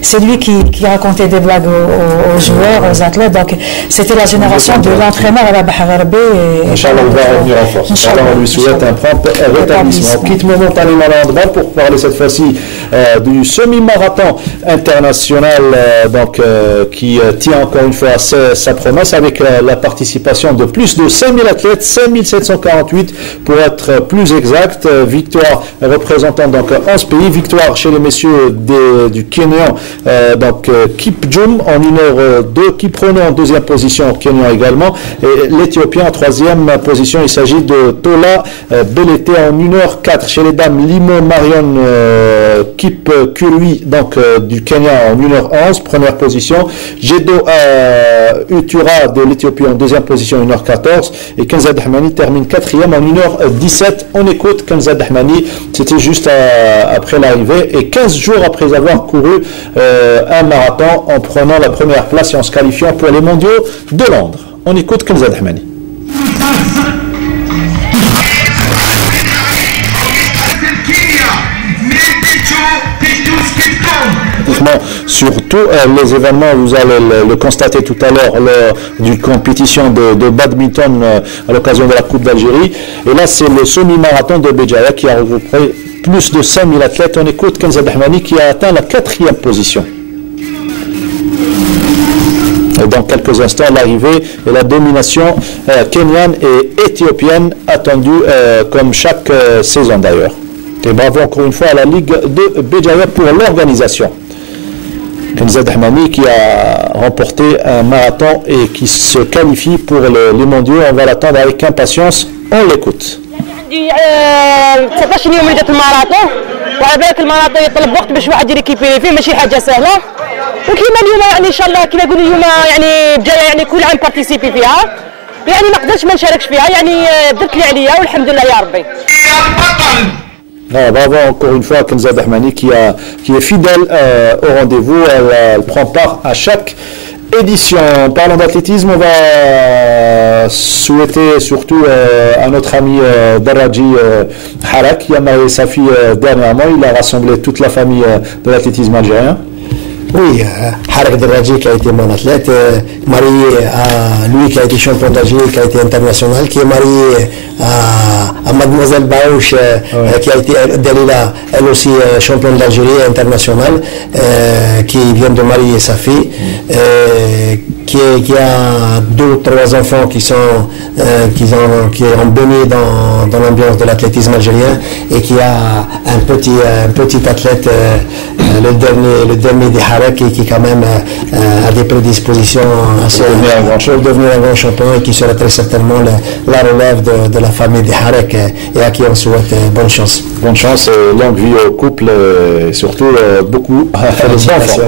c'est lui qui racontait des blagues aux joueurs, aux athlètes. Donc, c'était la génération de l'entraîneur à la Baharabé. Inch'Allah, il va revenir en force. Inch'Allah, on lui souhaite un prompt rétablissement. On quitte momentanément l'handball pour parler cette fois-ci du semi-marathon international qui tient encore une fois sa promesse avec la participation de plus de 5000 athlètes, 5748 pour être plus exact. Victoire représentant donc 11 pays, victoire chez les messieurs du Kenyan, Kipjoum en numéro 2, Kiprono en deuxième position, Kenyan également, et l'Éthiopien en troisième position. Il s'agit de Tola Belete en 1h04. Chez les dames, Limo Marion Kip Kurui du Kenya en 1h11, première position. Jedo Utura de l'Éthiopie en deuxième position, 1h14, et Kenza Dahmani termine quatrième en 1h17. On écoute Kenza Dahmani, c'était juste après l'arrivée et 15 jours après avoir couru un marathon en prenant la première place et en se qualifiant pour les mondiaux de Londres. On écoute Kenza Dahmani. Surtout les événements, vous allez le constater tout à l'heure lors d'une compétition de badminton à l'occasion de la Coupe d'Algérie. Et là, c'est le semi-marathon de Béjaïa qui a regroupé plus de 5000 athlètes. On écoute Kenza Dahmani qui a atteint la 4e position. Et dans quelques instants, l'arrivée et la domination kenyane et éthiopienne attendue comme chaque saison d'ailleurs. Et bravo encore une fois à la Ligue de Béjaïa pour l'organisation. Kenza Dahmani qui a remporté un marathon et qui se qualifie pour les mondiaux. On va l'attendre avec impatience. On l'écoute. 19 يوم اللي جات الماراطون وعلى بالك الماراطون يطلب وقت باش واحد يريكيبيري فيه ماشي حاجه سهله وكيما اليوم يعني ان شاء الله كيما نقول اليوم يعني جايه يعني كل عام بارتيسيبي فيها يعني ما قدرتش ما نشاركش فيها يعني درت اللي عليا والحمد لله يا ربي. Bravo encore une fois Kenza Dahmani qui est fidèle au rendez-vous. Elle prend part à chaque édition. Parlant d'athlétisme, on va souhaiter surtout à notre ami Daraji Harak qui a marié sa fille dernièrement. Il a rassemblé toute la famille de l'athlétisme algérien. Oui, Harak Daraji qui a été mon athlète, marié à lui qui a été champion d'Algérie, qui a été international, qui est marié à Mademoiselle Baouch, qui a été Dalila, elle aussi championne d'Algérie internationale, qui vient de marier sa fille, qui a 2 ou 3 enfants qui ont baigné dans l'ambiance de l'athlétisme algérien et qui a un petit athlète, le dernier des Harak, qui quand même a des prédispositions pour devenir un grand champion et qui sera très certainement la relève de la famille des Harek et à qui on souhaite bonne chance. Bonne chance et longue vie au couple et surtout beaucoup d'enfants.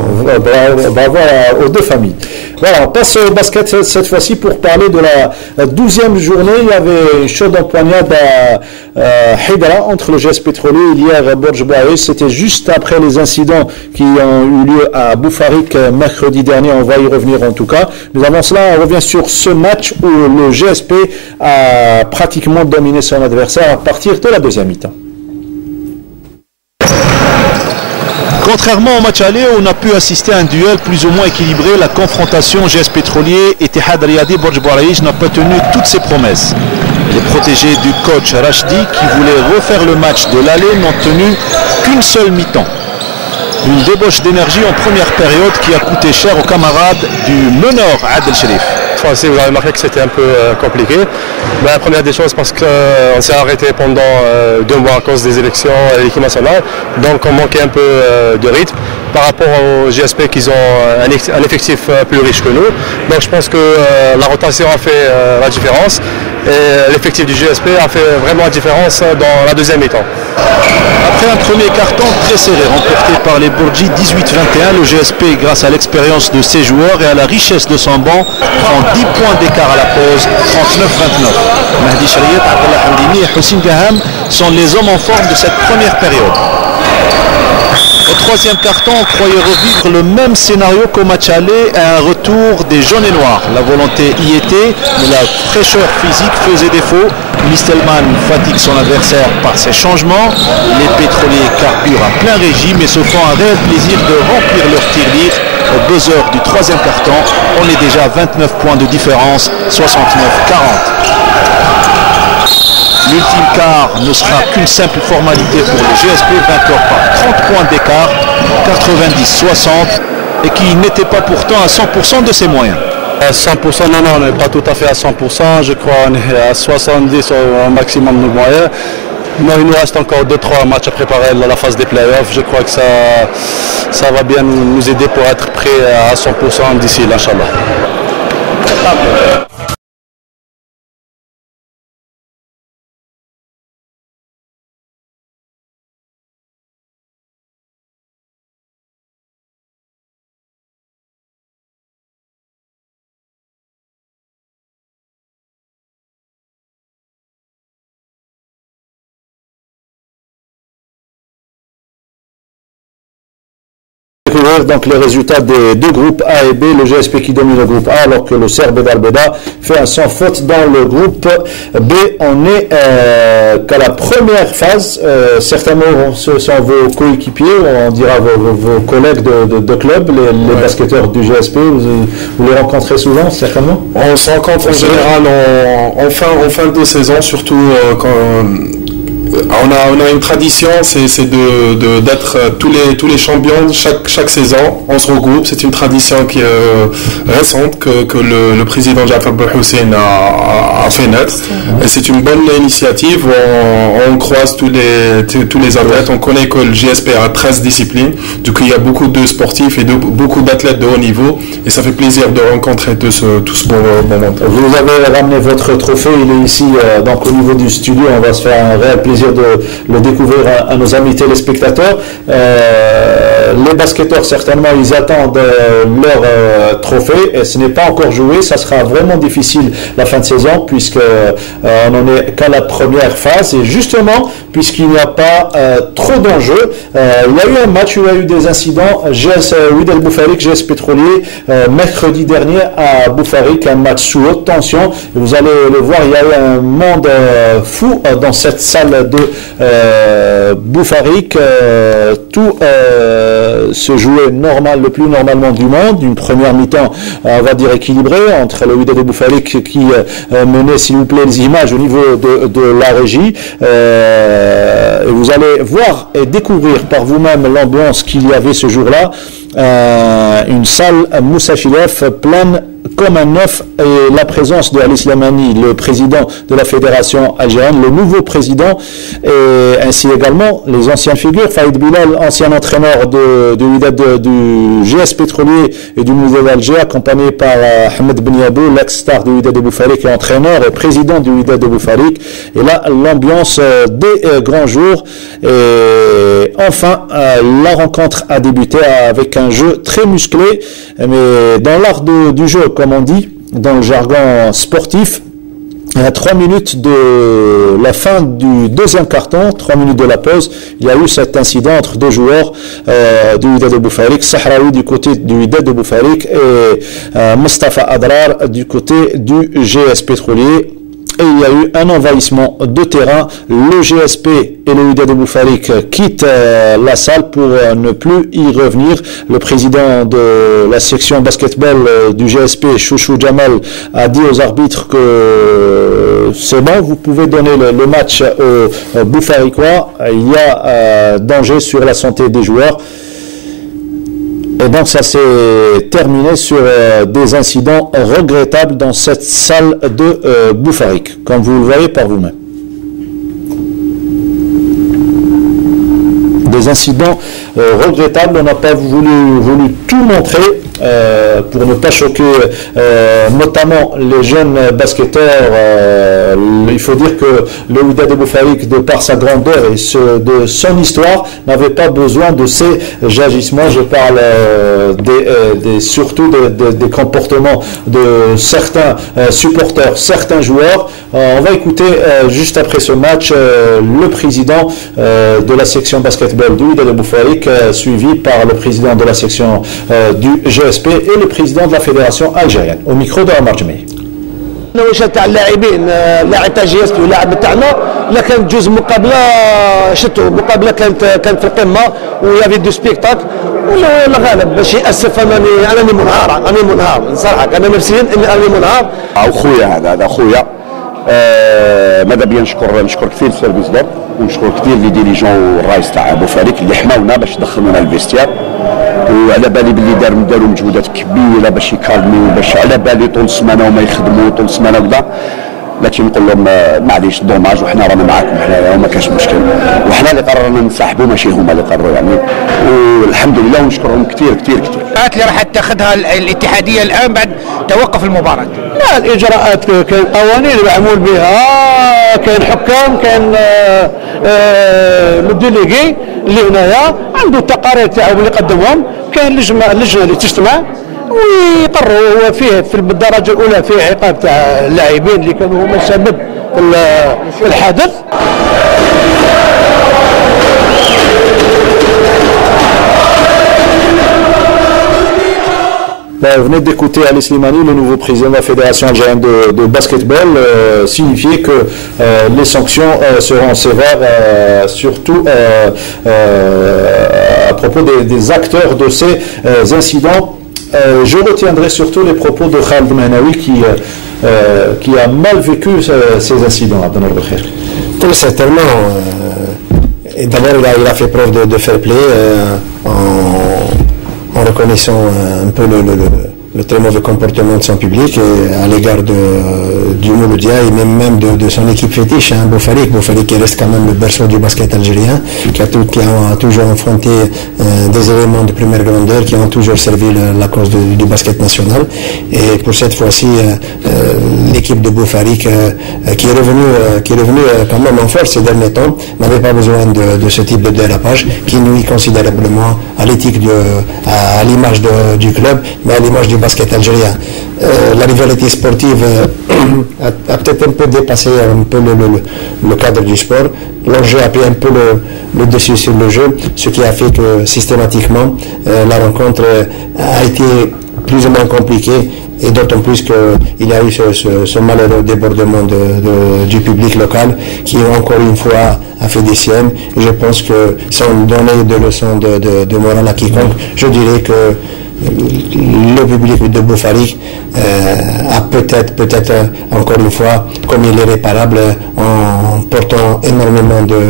Bravo aux 2 familles. Voilà, on passe au basket cette fois-ci pour parler de la 12e journée. Il y avait une chaude empoignade à Hydra entre le GS Pétrolier et l'IR Borj Bouaïch. C'était juste après les incidents qui ont eu lieu à Boufarik mercredi dernier. On va y revenir en tout cas. Mais avant cela, on revient sur ce match où le GSP a pratiquement dominé son adversaire à partir de la 2e mi-temps. Contrairement au match aller, on a pu assister à un duel plus ou moins équilibré. La confrontation GS Pétrolier et Ittihad Riyadi Borj Bouaïch n'a pas tenu toutes ses promesses. Les protégés du coach Rachdi, qui voulait refaire le match de l'aller, n'ont tenu qu'une seule mi-temps. Une débauche d'énergie en première période qui a coûté cher aux camarades du meneur Adel Sherif. Aussi, vous avez remarqué que c'était un peu compliqué. La première des choses, parce qu'on s'est arrêté pendant 2 mois à cause des élections à l'équipe nationale, donc on manquait un peu de rythme par rapport aux GSP qui ont un effectif plus riche que nous. Donc je pense que la rotation a fait la différence et l'effectif du GSP a fait vraiment la différence dans la deuxième mi-temps. Après un premier carton très serré remporté par les Bourgi 18-21, le GSP, grâce à l'expérience de ses joueurs et à la richesse de son banc, prend 10 points d'écart à la pause, 39-29. Mahdi Chariet, Abdallah Hamdini et Hossein Gaham sont les hommes en forme de cette première période. Au troisième carton, on croyait revivre le même scénario qu'au match aller, à un retour des jaunes et noirs. La volonté y était, mais la fraîcheur physique faisait défaut. Mistelman fatigue son adversaire par ses changements. Les pétroliers carburent à plein régime et se font un réel plaisir de remplir leur tir-lire. Au buzzer du troisième carton, on est déjà à 29 points de différence, 69-40. L'ultime quart ne sera qu'une simple formalité pour le GSP, vainqueur par 30 points d'écart, 90-60, et qui n'était pas pourtant à 100% de ses moyens. 100%, non, on n'est pas tout à fait à 100%, je crois qu'on est à 70 au maximum de moyens. Non, il nous reste encore 2-3 matchs à préparer à la phase des playoffs. Je crois que ça va bien nous aider pour être prêt à 100% d'ici là, Inch'Allah. Donc les résultats des deux groupes A et B, le GSP qui domine le groupe A alors que le Serbe d'Albeda fait un sans faute dans le groupe B. On est qu'à la première phase, certainement ce sont vos coéquipiers, on dira vos collègues de club, les basketteurs du GSP, vous les rencontrez souvent certainement? On se rencontre en général en fin de saison, surtout quand on a une tradition, c'est d'être tous les champions chaque saison. On se regroupe, c'est une tradition qui est récente que le président Jafar Hussein a fait naître. Et c'est une bonne initiative. On croise tous les athlètes. On connaît que le GSP a 13 disciplines. Du coup, il y a beaucoup de sportifs et beaucoup d'athlètes de haut niveau. Et ça fait plaisir de rencontrer tout ce bon monde. Vous avez ramené votre trophée, il est ici donc au niveau du studio. On va se faire un réel plaisir de le découvrir à nos amis téléspectateurs. Les basketteurs, certainement, ils attendent leur trophée et ce n'est pas encore joué. Ça sera vraiment difficile la fin de saison puisque on n'en est qu'à la première phase et justement, puisqu'il n'y a pas trop d'enjeux, il y a eu un match où il y a eu des incidents. GS Wydad Boufarik, GS Pétrolier, mercredi dernier à Boufarik, un match sous haute tension. Et vous allez le voir, il y a eu un monde fou dans cette salle de Boufarik. Tout se jouait le plus normalement du monde. Une première mi-temps, on va dire équilibrée, entre le Wydad Boufarik qui menait, s'il vous plaît, les images au niveau de la régie. Et vous allez voir et découvrir par vous-même l'ambiance qu'il y avait ce jour-là. Une salle Moussa Chilef pleine comme un œuf et la présence de Ali Slamani, le président de la fédération algérienne, le nouveau président, et ainsi également les anciennes figures, Faïd Bilal, ancien entraîneur du GS Pétrolier et du Wydad d'Alger, accompagné par Ahmed Beniabou, l'ex-star du Wydad de Boufarik et entraîneur et président du Wydad de Boufarik. Et là, l'ambiance des grands jours. Et enfin, la rencontre a débuté avec un jeu très musclé, mais dans l'art du jeu, comme on dit, dans le jargon sportif, à 3 minutes de la fin du deuxième carton, 3 minutes de la pause, il y a eu cet incident entre deux joueurs du Wydad de Boufarik, Sahraoui du côté du Wydad de Boufarik et Mustafa Adrar du côté du GS Pétrolier. et il y a eu un envahissement de terrain. Le GSP et le Wydad Boufarik quittent la salle pour ne plus y revenir. Le président de la section basketball du GSP, Chouchou Jamal, a dit aux arbitres que c'est bon, vous pouvez donner le match aux Boufarikois. Il y a danger sur la santé des joueurs. Et donc ça s'est terminé sur des incidents regrettables dans cette salle de Boufarik, comme vous le voyez par vous-même. Des incidents regrettables, on n'a pas voulu tout montrer pour ne pas choquer notamment les jeunes basketteurs. Il faut dire que le Wydad Boufarik, de par sa grandeur et de son histoire, n'avait pas besoin de ces agissements. Je parle surtout des comportements de certains supporters, certains joueurs. On va écouter juste après ce match le président de la section basketball du Wydad Boufarik, suivi par le président de la section du GSP et le président de la fédération algérienne. Au micro de Omar Djemei. النواشات تاع اللاعبين اللاعب تاع جي اس بي واللاعب تاعنا لا كانت جزء مقابله شتو مقابله كانت في القمه ويافي دو سبيكتاكل والغالب باش ياسف انني منهار نصرحك انا نفسيا اني منهار. خويا هذا خويا ماذا بيا نشكر كثير السيرفيس دور ونشكر كثير لي ديريجون والرئيس تاع بوفاريك اللي حماونا باش دخلونا الفيستيار وعلى بالي باللي داروا مجهودات كبيره باش يكالميو باش على بالي طول السمانه وما يخدموا طول السمانه وكذا لكن نقول لهم معليش دوماج وحنا رانا معاكم حنايا وما كاش مشكل وحنا اللي قررنا ننسحبوا ماشي هما اللي قرروا يعني والحمد لله ونشكرهم كثير كثير كثير. الإجراءات اللي راح تتخذها الاتحاديه الان بعد توقف المباراه. لا الاجراءات كان قوانين معمول بها كان حكام كان الديليغي اللي هنايا عنده التقارير تاعو اللي قدمهم كان اللجنه اللي تجتمع ويقرروا هو فيه في الدرجه الاولى فيه عقاب تاع اللاعبين اللي كانوا هما السبب في الحدث. Vous venez d'écouter Ali Slimani, le nouveau président de la Fédération algérienne de basketball, signifier que les sanctions seront sévères, surtout à propos des acteurs de ces incidents. Je retiendrai surtout les propos de Khaled Mehnaoui qui a mal vécu ces incidents. Très certainement. Et d'abord, il a fait preuve de fair play en reconnaissant un peu le très mauvais comportement de son public à l'égard du Mouloudia et même de son équipe fétiche, Boufarik qui reste quand même le berceau du basket algérien, qui a toujours affronté des éléments de première grandeur, qui ont toujours servi la cause du basket national. Et pour cette fois-ci, l'équipe de Boufarik qui est revenue quand même en force ces derniers temps, n'avait pas besoin de ce type de dérapage qui nuit considérablement à l'éthique, à l'image du club, mais à l'image du basket algérien. La rivalité sportive a peut-être un peu dépassé le cadre du sport. L'enjeu a pris un peu le dessus sur le jeu, ce qui a fait que systématiquement la rencontre a été plus ou moins compliquée. Et d'autant plus qu'il y a eu ce malheureux débordement du public local qui, encore une fois, a fait des siennes. Et je pense que, sans donner de leçons de morale à quiconque, je dirais que le public de Boufarik a peut-être encore une fois commis l'irréparable en portant énormément de...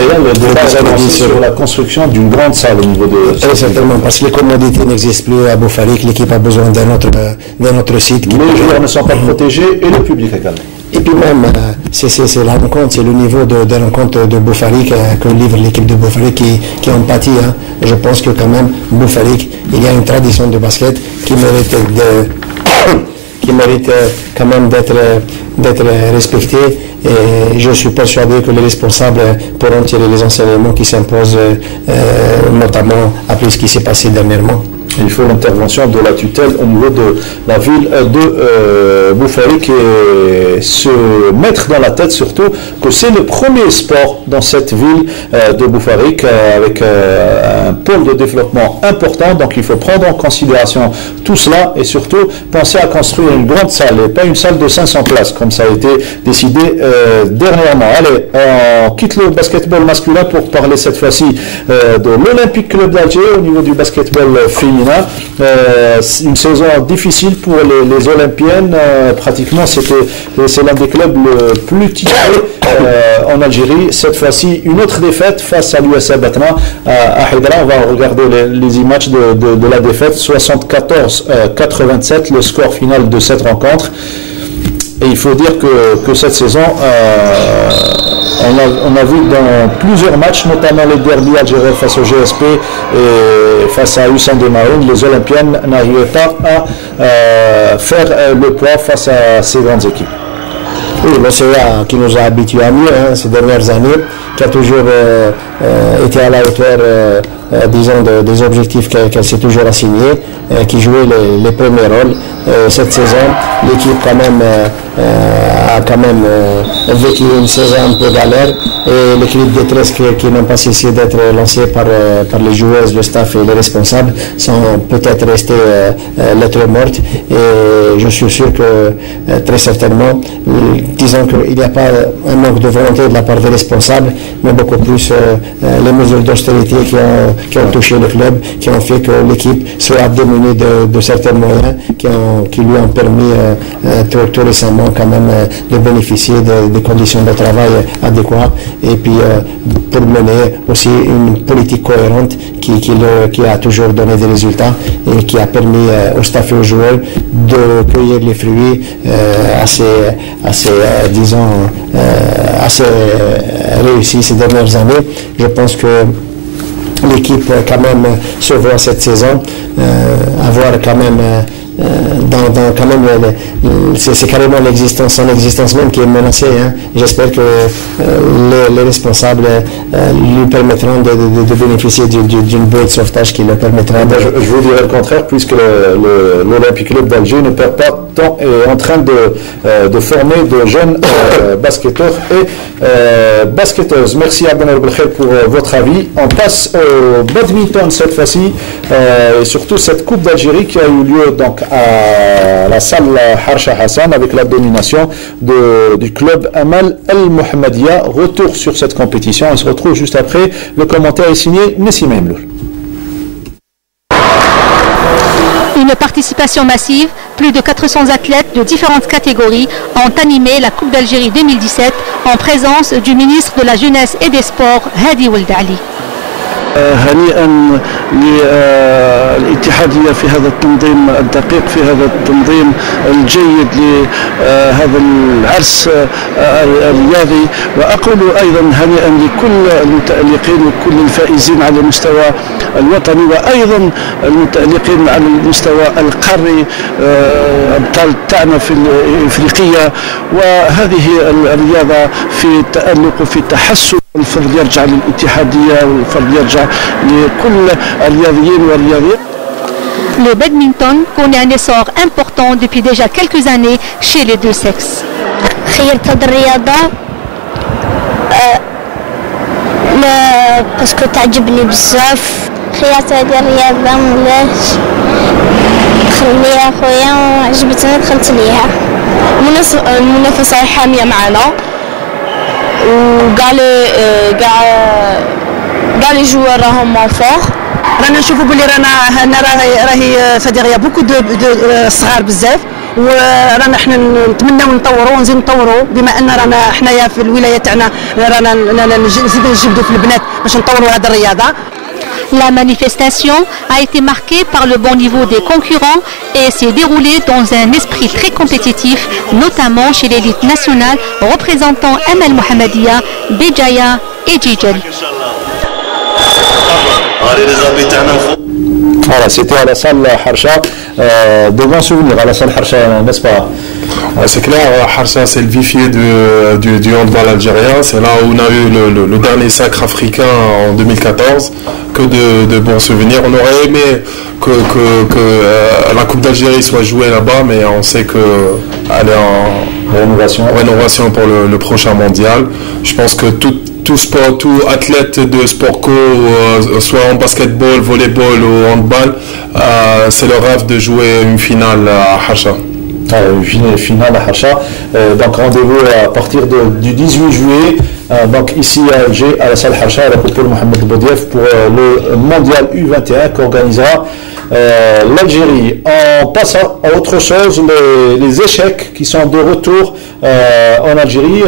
Et là, le débat est sur la construction d'une grande salle au niveau de... Très certainement, parce que les commodités n'existent plus à Boufarik, l'équipe a besoin d'un autre site. Les joueurs ne sont pas protégés et le public également. Et puis même, c'est la rencontre, c'est le niveau de rencontre de Boufarik que livre l'équipe de Boufarik qui en pâtit. Je pense que quand même, Boufarik, il y a une tradition de basket qui mérite quand même d'être respectée. Et je suis persuadé que les responsables pourront tirer les enseignements qui s'imposent, notamment après ce qui s'est passé dernièrement. Il faut l'intervention de la tutelle au niveau de la ville de Boufarik et se mettre dans la tête surtout que c'est le premier sport dans cette ville de Boufarik avec un pôle de développement important. Donc il faut prendre en considération tout cela et surtout penser à construire une grande salle et pas une salle de 500 places comme ça a été décidé dernièrement. Allez, on quitte le basketball masculin pour parler cette fois-ci de l'Olympique Club d'Alger au niveau du basketball féminin. Une saison difficile pour les Olympiennes. Pratiquement, c'est l'un des clubs le plus titré en Algérie. Cette fois-ci, une autre défaite face à l'USA Batna à Haïdra. On va regarder les images de la défaite. 74-87, le score final de cette rencontre. Et il faut dire que cette saison, on a vu dans plusieurs matchs, notamment les derbies algériens face au GSP et face à Hussein de Maroun, les Olympiennes n'arrivaient pas à faire le poids face à ces grandes équipes. Oui, le CA qui nous a habitués à mieux ces dernières années, qui a toujours été à la hauteur, disons, des objectifs qu'elle s'est toujours assignés, qui jouait les premiers rôles. Cette saison, l'équipe quand même a vécu une saison un peu galère et les cris de détresse qui n'ont pas cessé d'être lancés par les joueuses, le staff et les responsables sont peut-être restés lettres mortes et je suis sûr que très certainement, disons qu'il n'y a pas un manque de volonté de la part des responsables, mais beaucoup plus les mesures d'austérité qui ont touché le club, qui ont fait que l'équipe soit démunie de certains moyens qui lui ont permis tout récemment quand même de bénéficier des conditions de travail adéquates et puis pour mener aussi une politique cohérente qui a toujours donné des résultats et qui a permis au staff et aux joueurs de cueillir les fruits assez réussis ces dernières années. Je pense que l'équipe quand même se voit cette saison avoir quand même c'est carrément son existence même qui est menacée. J'espère que les responsables lui permettront de bénéficier d'une bouée de sauvetage qui leur permettra de... Je vous dirais le contraire, puisque l'Olympique Club d'Alger ne perd pas de temps et est en train de former de jeunes basketteurs et basketteuses. Merci Abdelnaour Belkhair pour votre avis. On passe au badminton cette fois-ci et surtout cette Coupe d'Algérie qui a eu lieu donc à la salle Harsha Hassan avec la domination du club Amal El Mohammedia. Retour sur cette compétition, on se retrouve juste après. Le commentaire est signé Nessim Emloul. Une participation massive, plus de 400 athlètes de différentes catégories ont animé la Coupe d'Algérie 2017 en présence du ministre de la Jeunesse et des Sports, Hadi Ould Ali. هنيئا للاتحادية في هذا التنظيم الدقيق، في هذا التنظيم الجيد لهذا العرس الرياضي، وأقول أيضا هنيئا لكل المتألقين وكل الفائزين على المستوى الوطني وأيضا المتألقين على المستوى القاري، أبطال تاعنا في الإفريقية. وهذه الرياضة في التألق وفي التحسن، الفرد يرجع للاتحادية والفرد يرجع لكل الرياضيين والرياضيات. Le badminton connaît un essor important depuis déjà quelques années chez les deux sexes. خيرت هذه الرياضة باسكو تعجبني بزاف. خيرت هذه الرياضة ملاش دخل ليها خويا وعجبتني دخلت ليها. المنافسة حامية معنا وكاع لي جوار راهم فور. رانا نشوفوا بلي راهي فديغيا بوكو دو صغار بزاف، ورانا حنا نتمناو نطوروا ونزيدو نطوروا بما ان رانا حنايا في الولايه تاعنا رانا نزيدو نجبدوا في البنات باش نطوروا هذه الرياضه. La manifestation a été marquée par le bon niveau des concurrents et s'est déroulée dans un esprit très compétitif, notamment chez l'élite nationale représentant Amal Mohammedia, Béjaïa et Djidjel. Voilà, c'était à la salle Harsha de bons souvenirs à la salle Harsha, n'est-ce pas? C'est clair, Harsha c'est le vivier du handball algérien, c'est là où on a eu le dernier sacre africain en 2014, que de bons souvenirs. On aurait aimé que la Coupe d'Algérie soit jouée là-bas, mais on sait qu'elle est en rénovation pour le prochain mondial. Je pense que tout sport, tout athlète de sport co, soit en basketball, volleyball ou handball, c'est le rêve de jouer une finale à Harsha. Une finale à Harsha. Donc rendez-vous à partir du 18 juillet, donc ici à Alger, à la salle Harsha, à la Coupe Mohamed Boudiev pour le mondial U21 qu'organisera l'Algérie. En passant à autre chose, les échecs qui sont de retour en Algérie,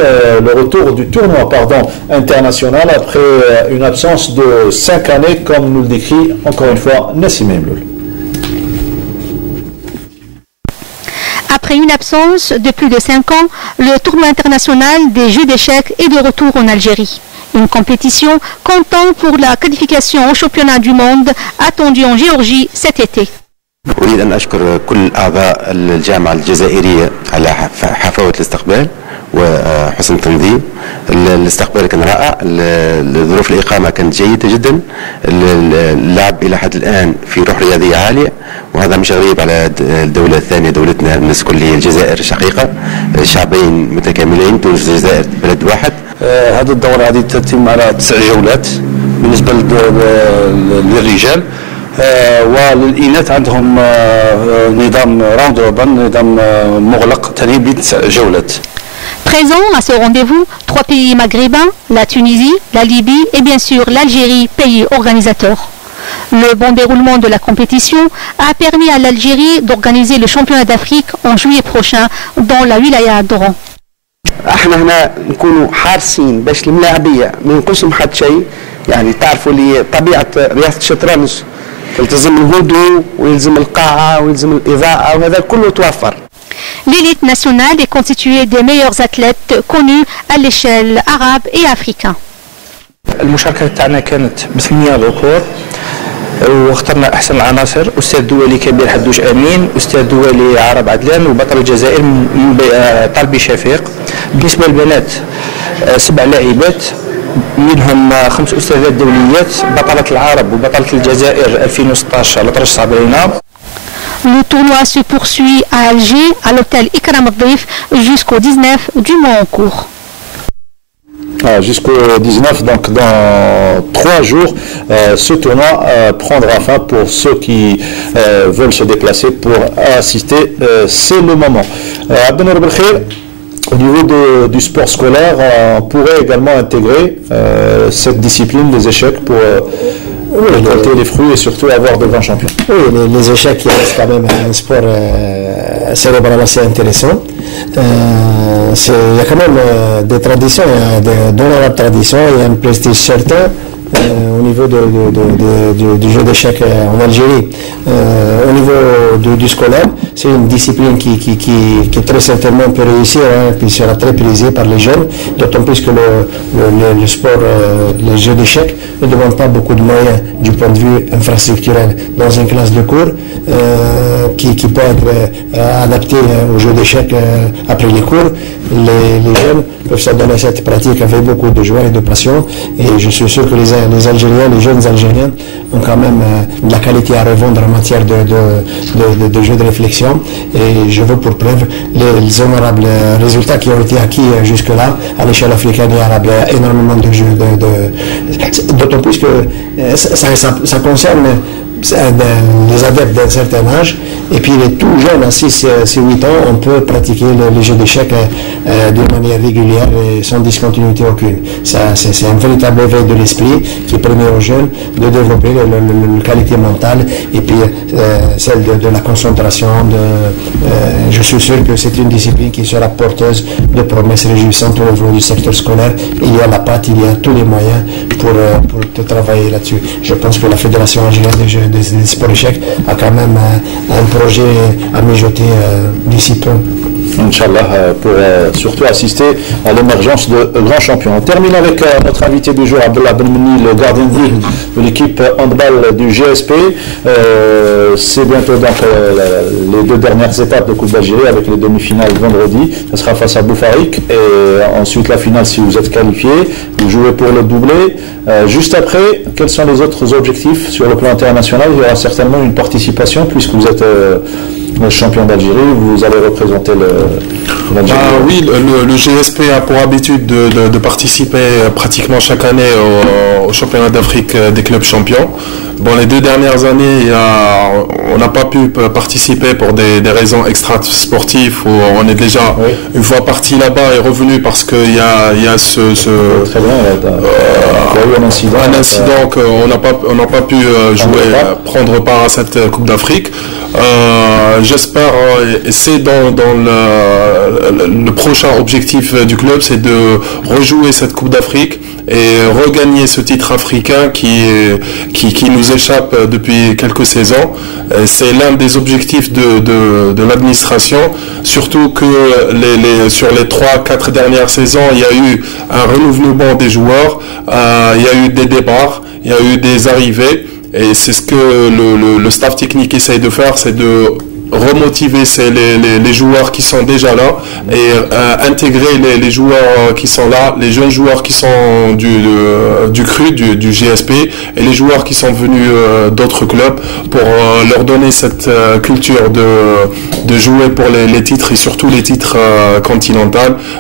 le retour du tournoi international après une absence de 5 années, comme nous le décrit encore une fois Nassim Mloul. Après une absence de plus de 5 ans, le tournoi international des jeux d'échecs est de retour en Algérie. Une compétition comptant pour la qualification au championnat du monde attendue en Géorgie cet été. أريد أن أشكر كل أعضاء الجامعة الجزائرية على حفاوة الاستقبال وحسن التنظيم. الاستقبال كان رائع، ظروف الإقامة كانت جيدة جدا، اللعب إلى حد الآن في روح رياضية عالية، وهذا مش غريب على الدولة الثانية دولتنا بالنسبة كلية الجزائر الشقيقة، شعبين متكاملين، تونس والجزائر بلد واحد. هذه الدورة هذه تتم على 9 جولات بالنسبة للرجال، وللإناث عندهم نظام راوند روبن، نظام مغلق ثاني ب9 جولات. Présents à ce rendez-vous, 3 pays maghrébins, la Tunisie, la Libye et bien sûr l'Algérie, pays organisateur. Le bon déroulement de la compétition a permis à l'Algérie d'organiser le championnat d'Afrique en juillet prochain dans la wilaya d'Oran. احنا هنا نكونوا حارسين باش الملاعبيه ما ينقصهم حد شيء، يعني تعرفوا لي طبيعه رياضه الشطرنج تلتزم الهدوء ويلزم القاعه ويلزم الاضاءه وهذا كله توفر. L'élite nationale est constituée des meilleurs athlètes connus à l'échelle arabe et africaine. المشاركة تاعنا كانت ب8 ذكور واخترنا احسن العناصر، استاذ دولي كبير حدوش امين، استاذ دولي عرب عدلان، وبطل الجزائر طلبي شفيق. بالنسبة للبنات 7 لاعبات منهم 5 استاذات دوليات، بطلة العرب وبطلة الجزائر 2016 لطرش صابرينا. Le tournoi se poursuit à Alger, à l'hôtel Ikram Adif, jusqu'au 19 du mois en cours. Jusqu'au 19, donc dans 3 jours, ce tournoi prendra fin pour ceux qui veulent se déplacer pour assister. C'est le moment. Abdenour Belkhir, au niveau du sport scolaire, on pourrait également intégrer cette discipline, les échecs, pour récolter les fruits et surtout avoir de grands champions. Oui, les échecs restent quand même un sport cérébral assez intéressant. Il y a quand même des traditions, dans la tradition, il y a un prestige certain au niveau du jeu d'échecs en Algérie. Au niveau du scolaire, c'est une discipline qui très certainement peut réussir, qui sera très prisée par les jeunes, d'autant plus que le sport, les jeux d'échecs ne demandent pas beaucoup de moyens du point de vue infrastructurel. Dans une classe de cours qui peut être adaptée aux jeux d'échecs après les cours, les jeunes peuvent s'adonner à cette pratique avec beaucoup de joie et de passion, et je suis sûr que les Algériens, les jeunes Algériens ont quand même de la qualité à revendre en matière de jeux de réflexion, et je veux pour preuve les honorables résultats qui ont été acquis jusque-là à l'échelle africaine et arabe. Il y a énormément de jeux, d'autant plus que ça concerne les adeptes d'un certain âge, et puis les tout jeunes à 6-8 ans, on peut pratiquer les jeux d'échecs d'une manière régulière et sans discontinuité aucune. C'est un véritable éveil de l'esprit qui permet aux jeunes de développer la qualité mentale et puis celle de la concentration. Je suis sûr que c'est une discipline qui sera porteuse de promesses réjouissantes au niveau du secteur scolaire. Il y a la patte, il y a tous les moyens pour travailler là-dessus. Je pense que la Fédération algérienne des sports échecs a quand même un projet à mijoter d'ici peu. Inch'Allah, pour surtout assister à l'émergence de grands champions. On termine avec notre invité du jour, Abdullah Benmeni, le gardien de but de l'équipe handball du GSP. C'est bientôt donc les deux dernières étapes de Coupe d'Algérie avec les demi-finales vendredi. Ça sera face à Boufarik et ensuite la finale si vous êtes qualifié. Vous jouez pour le doublé. Juste après, quels sont les autres objectifs sur le plan international? Il y aura certainement une participation puisque vous êtes champion d'Algérie, vous allez représenter l'Algérie. Oui, le GSP a pour habitude de participer pratiquement chaque année au championnat d'Afrique des clubs champions. Bon, les 2 dernières années, on n'a pas pu participer pour des raisons extra-sportives où on est déjà une fois parti là-bas et revenu parce qu'il y a ce très bien, il y a eu un incident qu'on n'a pas pu jouer, prendre part à cette Coupe d'Afrique. J'espère, et c'est dans le prochain objectif du club, c'est de rejouer cette Coupe d'Afrique et regagner ce titre africain qui nous échappe depuis quelques saisons. C'est l'un des objectifs de l'administration, surtout que sur les 3-4 dernières saisons, il y a eu un renouvellement des joueurs, il y a eu des départs, il y a eu des arrivées. Et c'est ce que le staff technique essaye de faire, c'est de remotiver les joueurs qui sont déjà là et intégrer les joueurs qui sont là, les jeunes joueurs qui sont du CRU, du GSP et les joueurs qui sont venus d'autres clubs pour leur donner cette culture de jouer pour les titres et surtout les titres continentaux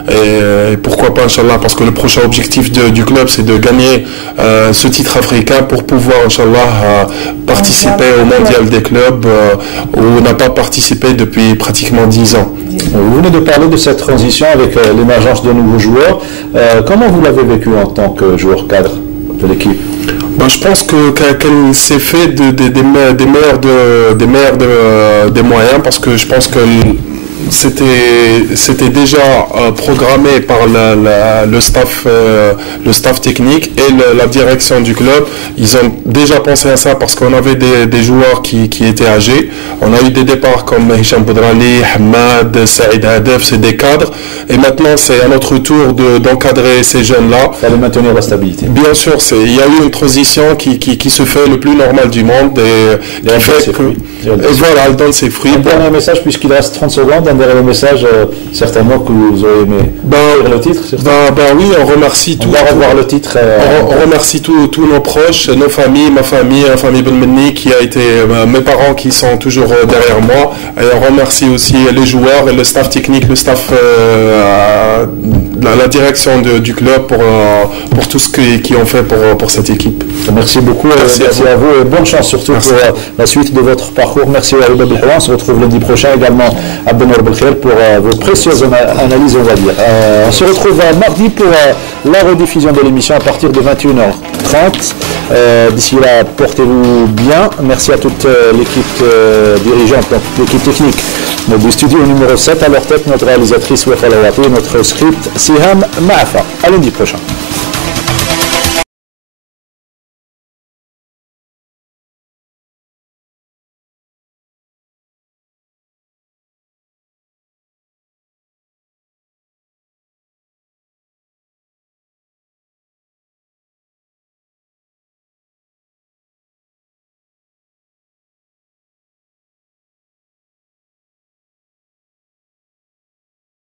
et pourquoi pas Inch'Allah, parce que le prochain objectif du club c'est de gagner ce titre africain pour pouvoir Inch'Allah participer au mondial des clubs où on n'a pas participé depuis pratiquement 10 ans. Vous venez de parler de cette transition avec l'émergence de nouveaux joueurs. Comment vous l'avez vécu en tant que joueur cadre de l'équipe? Je pense qu'elle s'est fait des meilleurs des moyens, parce que je pense que c'était déjà programmé par le staff technique et la direction du club. Ils ont déjà pensé à ça parce qu'on avait des joueurs qui étaient âgés. On a eu des départs comme Hicham Boudrali, Hamad, Saïd Hadef, c'est des cadres. Et maintenant, c'est à notre tour d'encadrer ces jeunes-là. Il fallait maintenir la stabilité. Bien sûr, il y a eu une transition qui se fait le plus normal du monde. Et voilà, elle donne ses fruits. Un dernier message, puisqu'il reste 30 secondes. Un dernier message, certainement que vous aurez aimé le titre. Oui, on remercie on va revoir le titre. On remercie tous nos proches, nos familles, ma famille, la famille Benmeni qui a été mes parents qui sont toujours derrière moi. Et on remercie aussi les joueurs et le staff technique, le staff, la direction du club pour tout ce qu'ils ont fait pour cette équipe. Merci beaucoup. Merci à vous et bonne chance surtout pour la suite de votre parcours. Merci à Aouba Belhawa. On se retrouve lundi prochain également à Benoît Belkhair pour vos précieuses analyses, on va dire. On se retrouve mardi pour la rediffusion de l'émission à partir de 21h30. D'ici là, portez-vous bien. Merci à toute l'équipe dirigeante, donc l'équipe technique du studio numéro 7. À leur tête, notre réalisatrice Wafa Lawati, notre script Siham Maafa. À lundi prochain.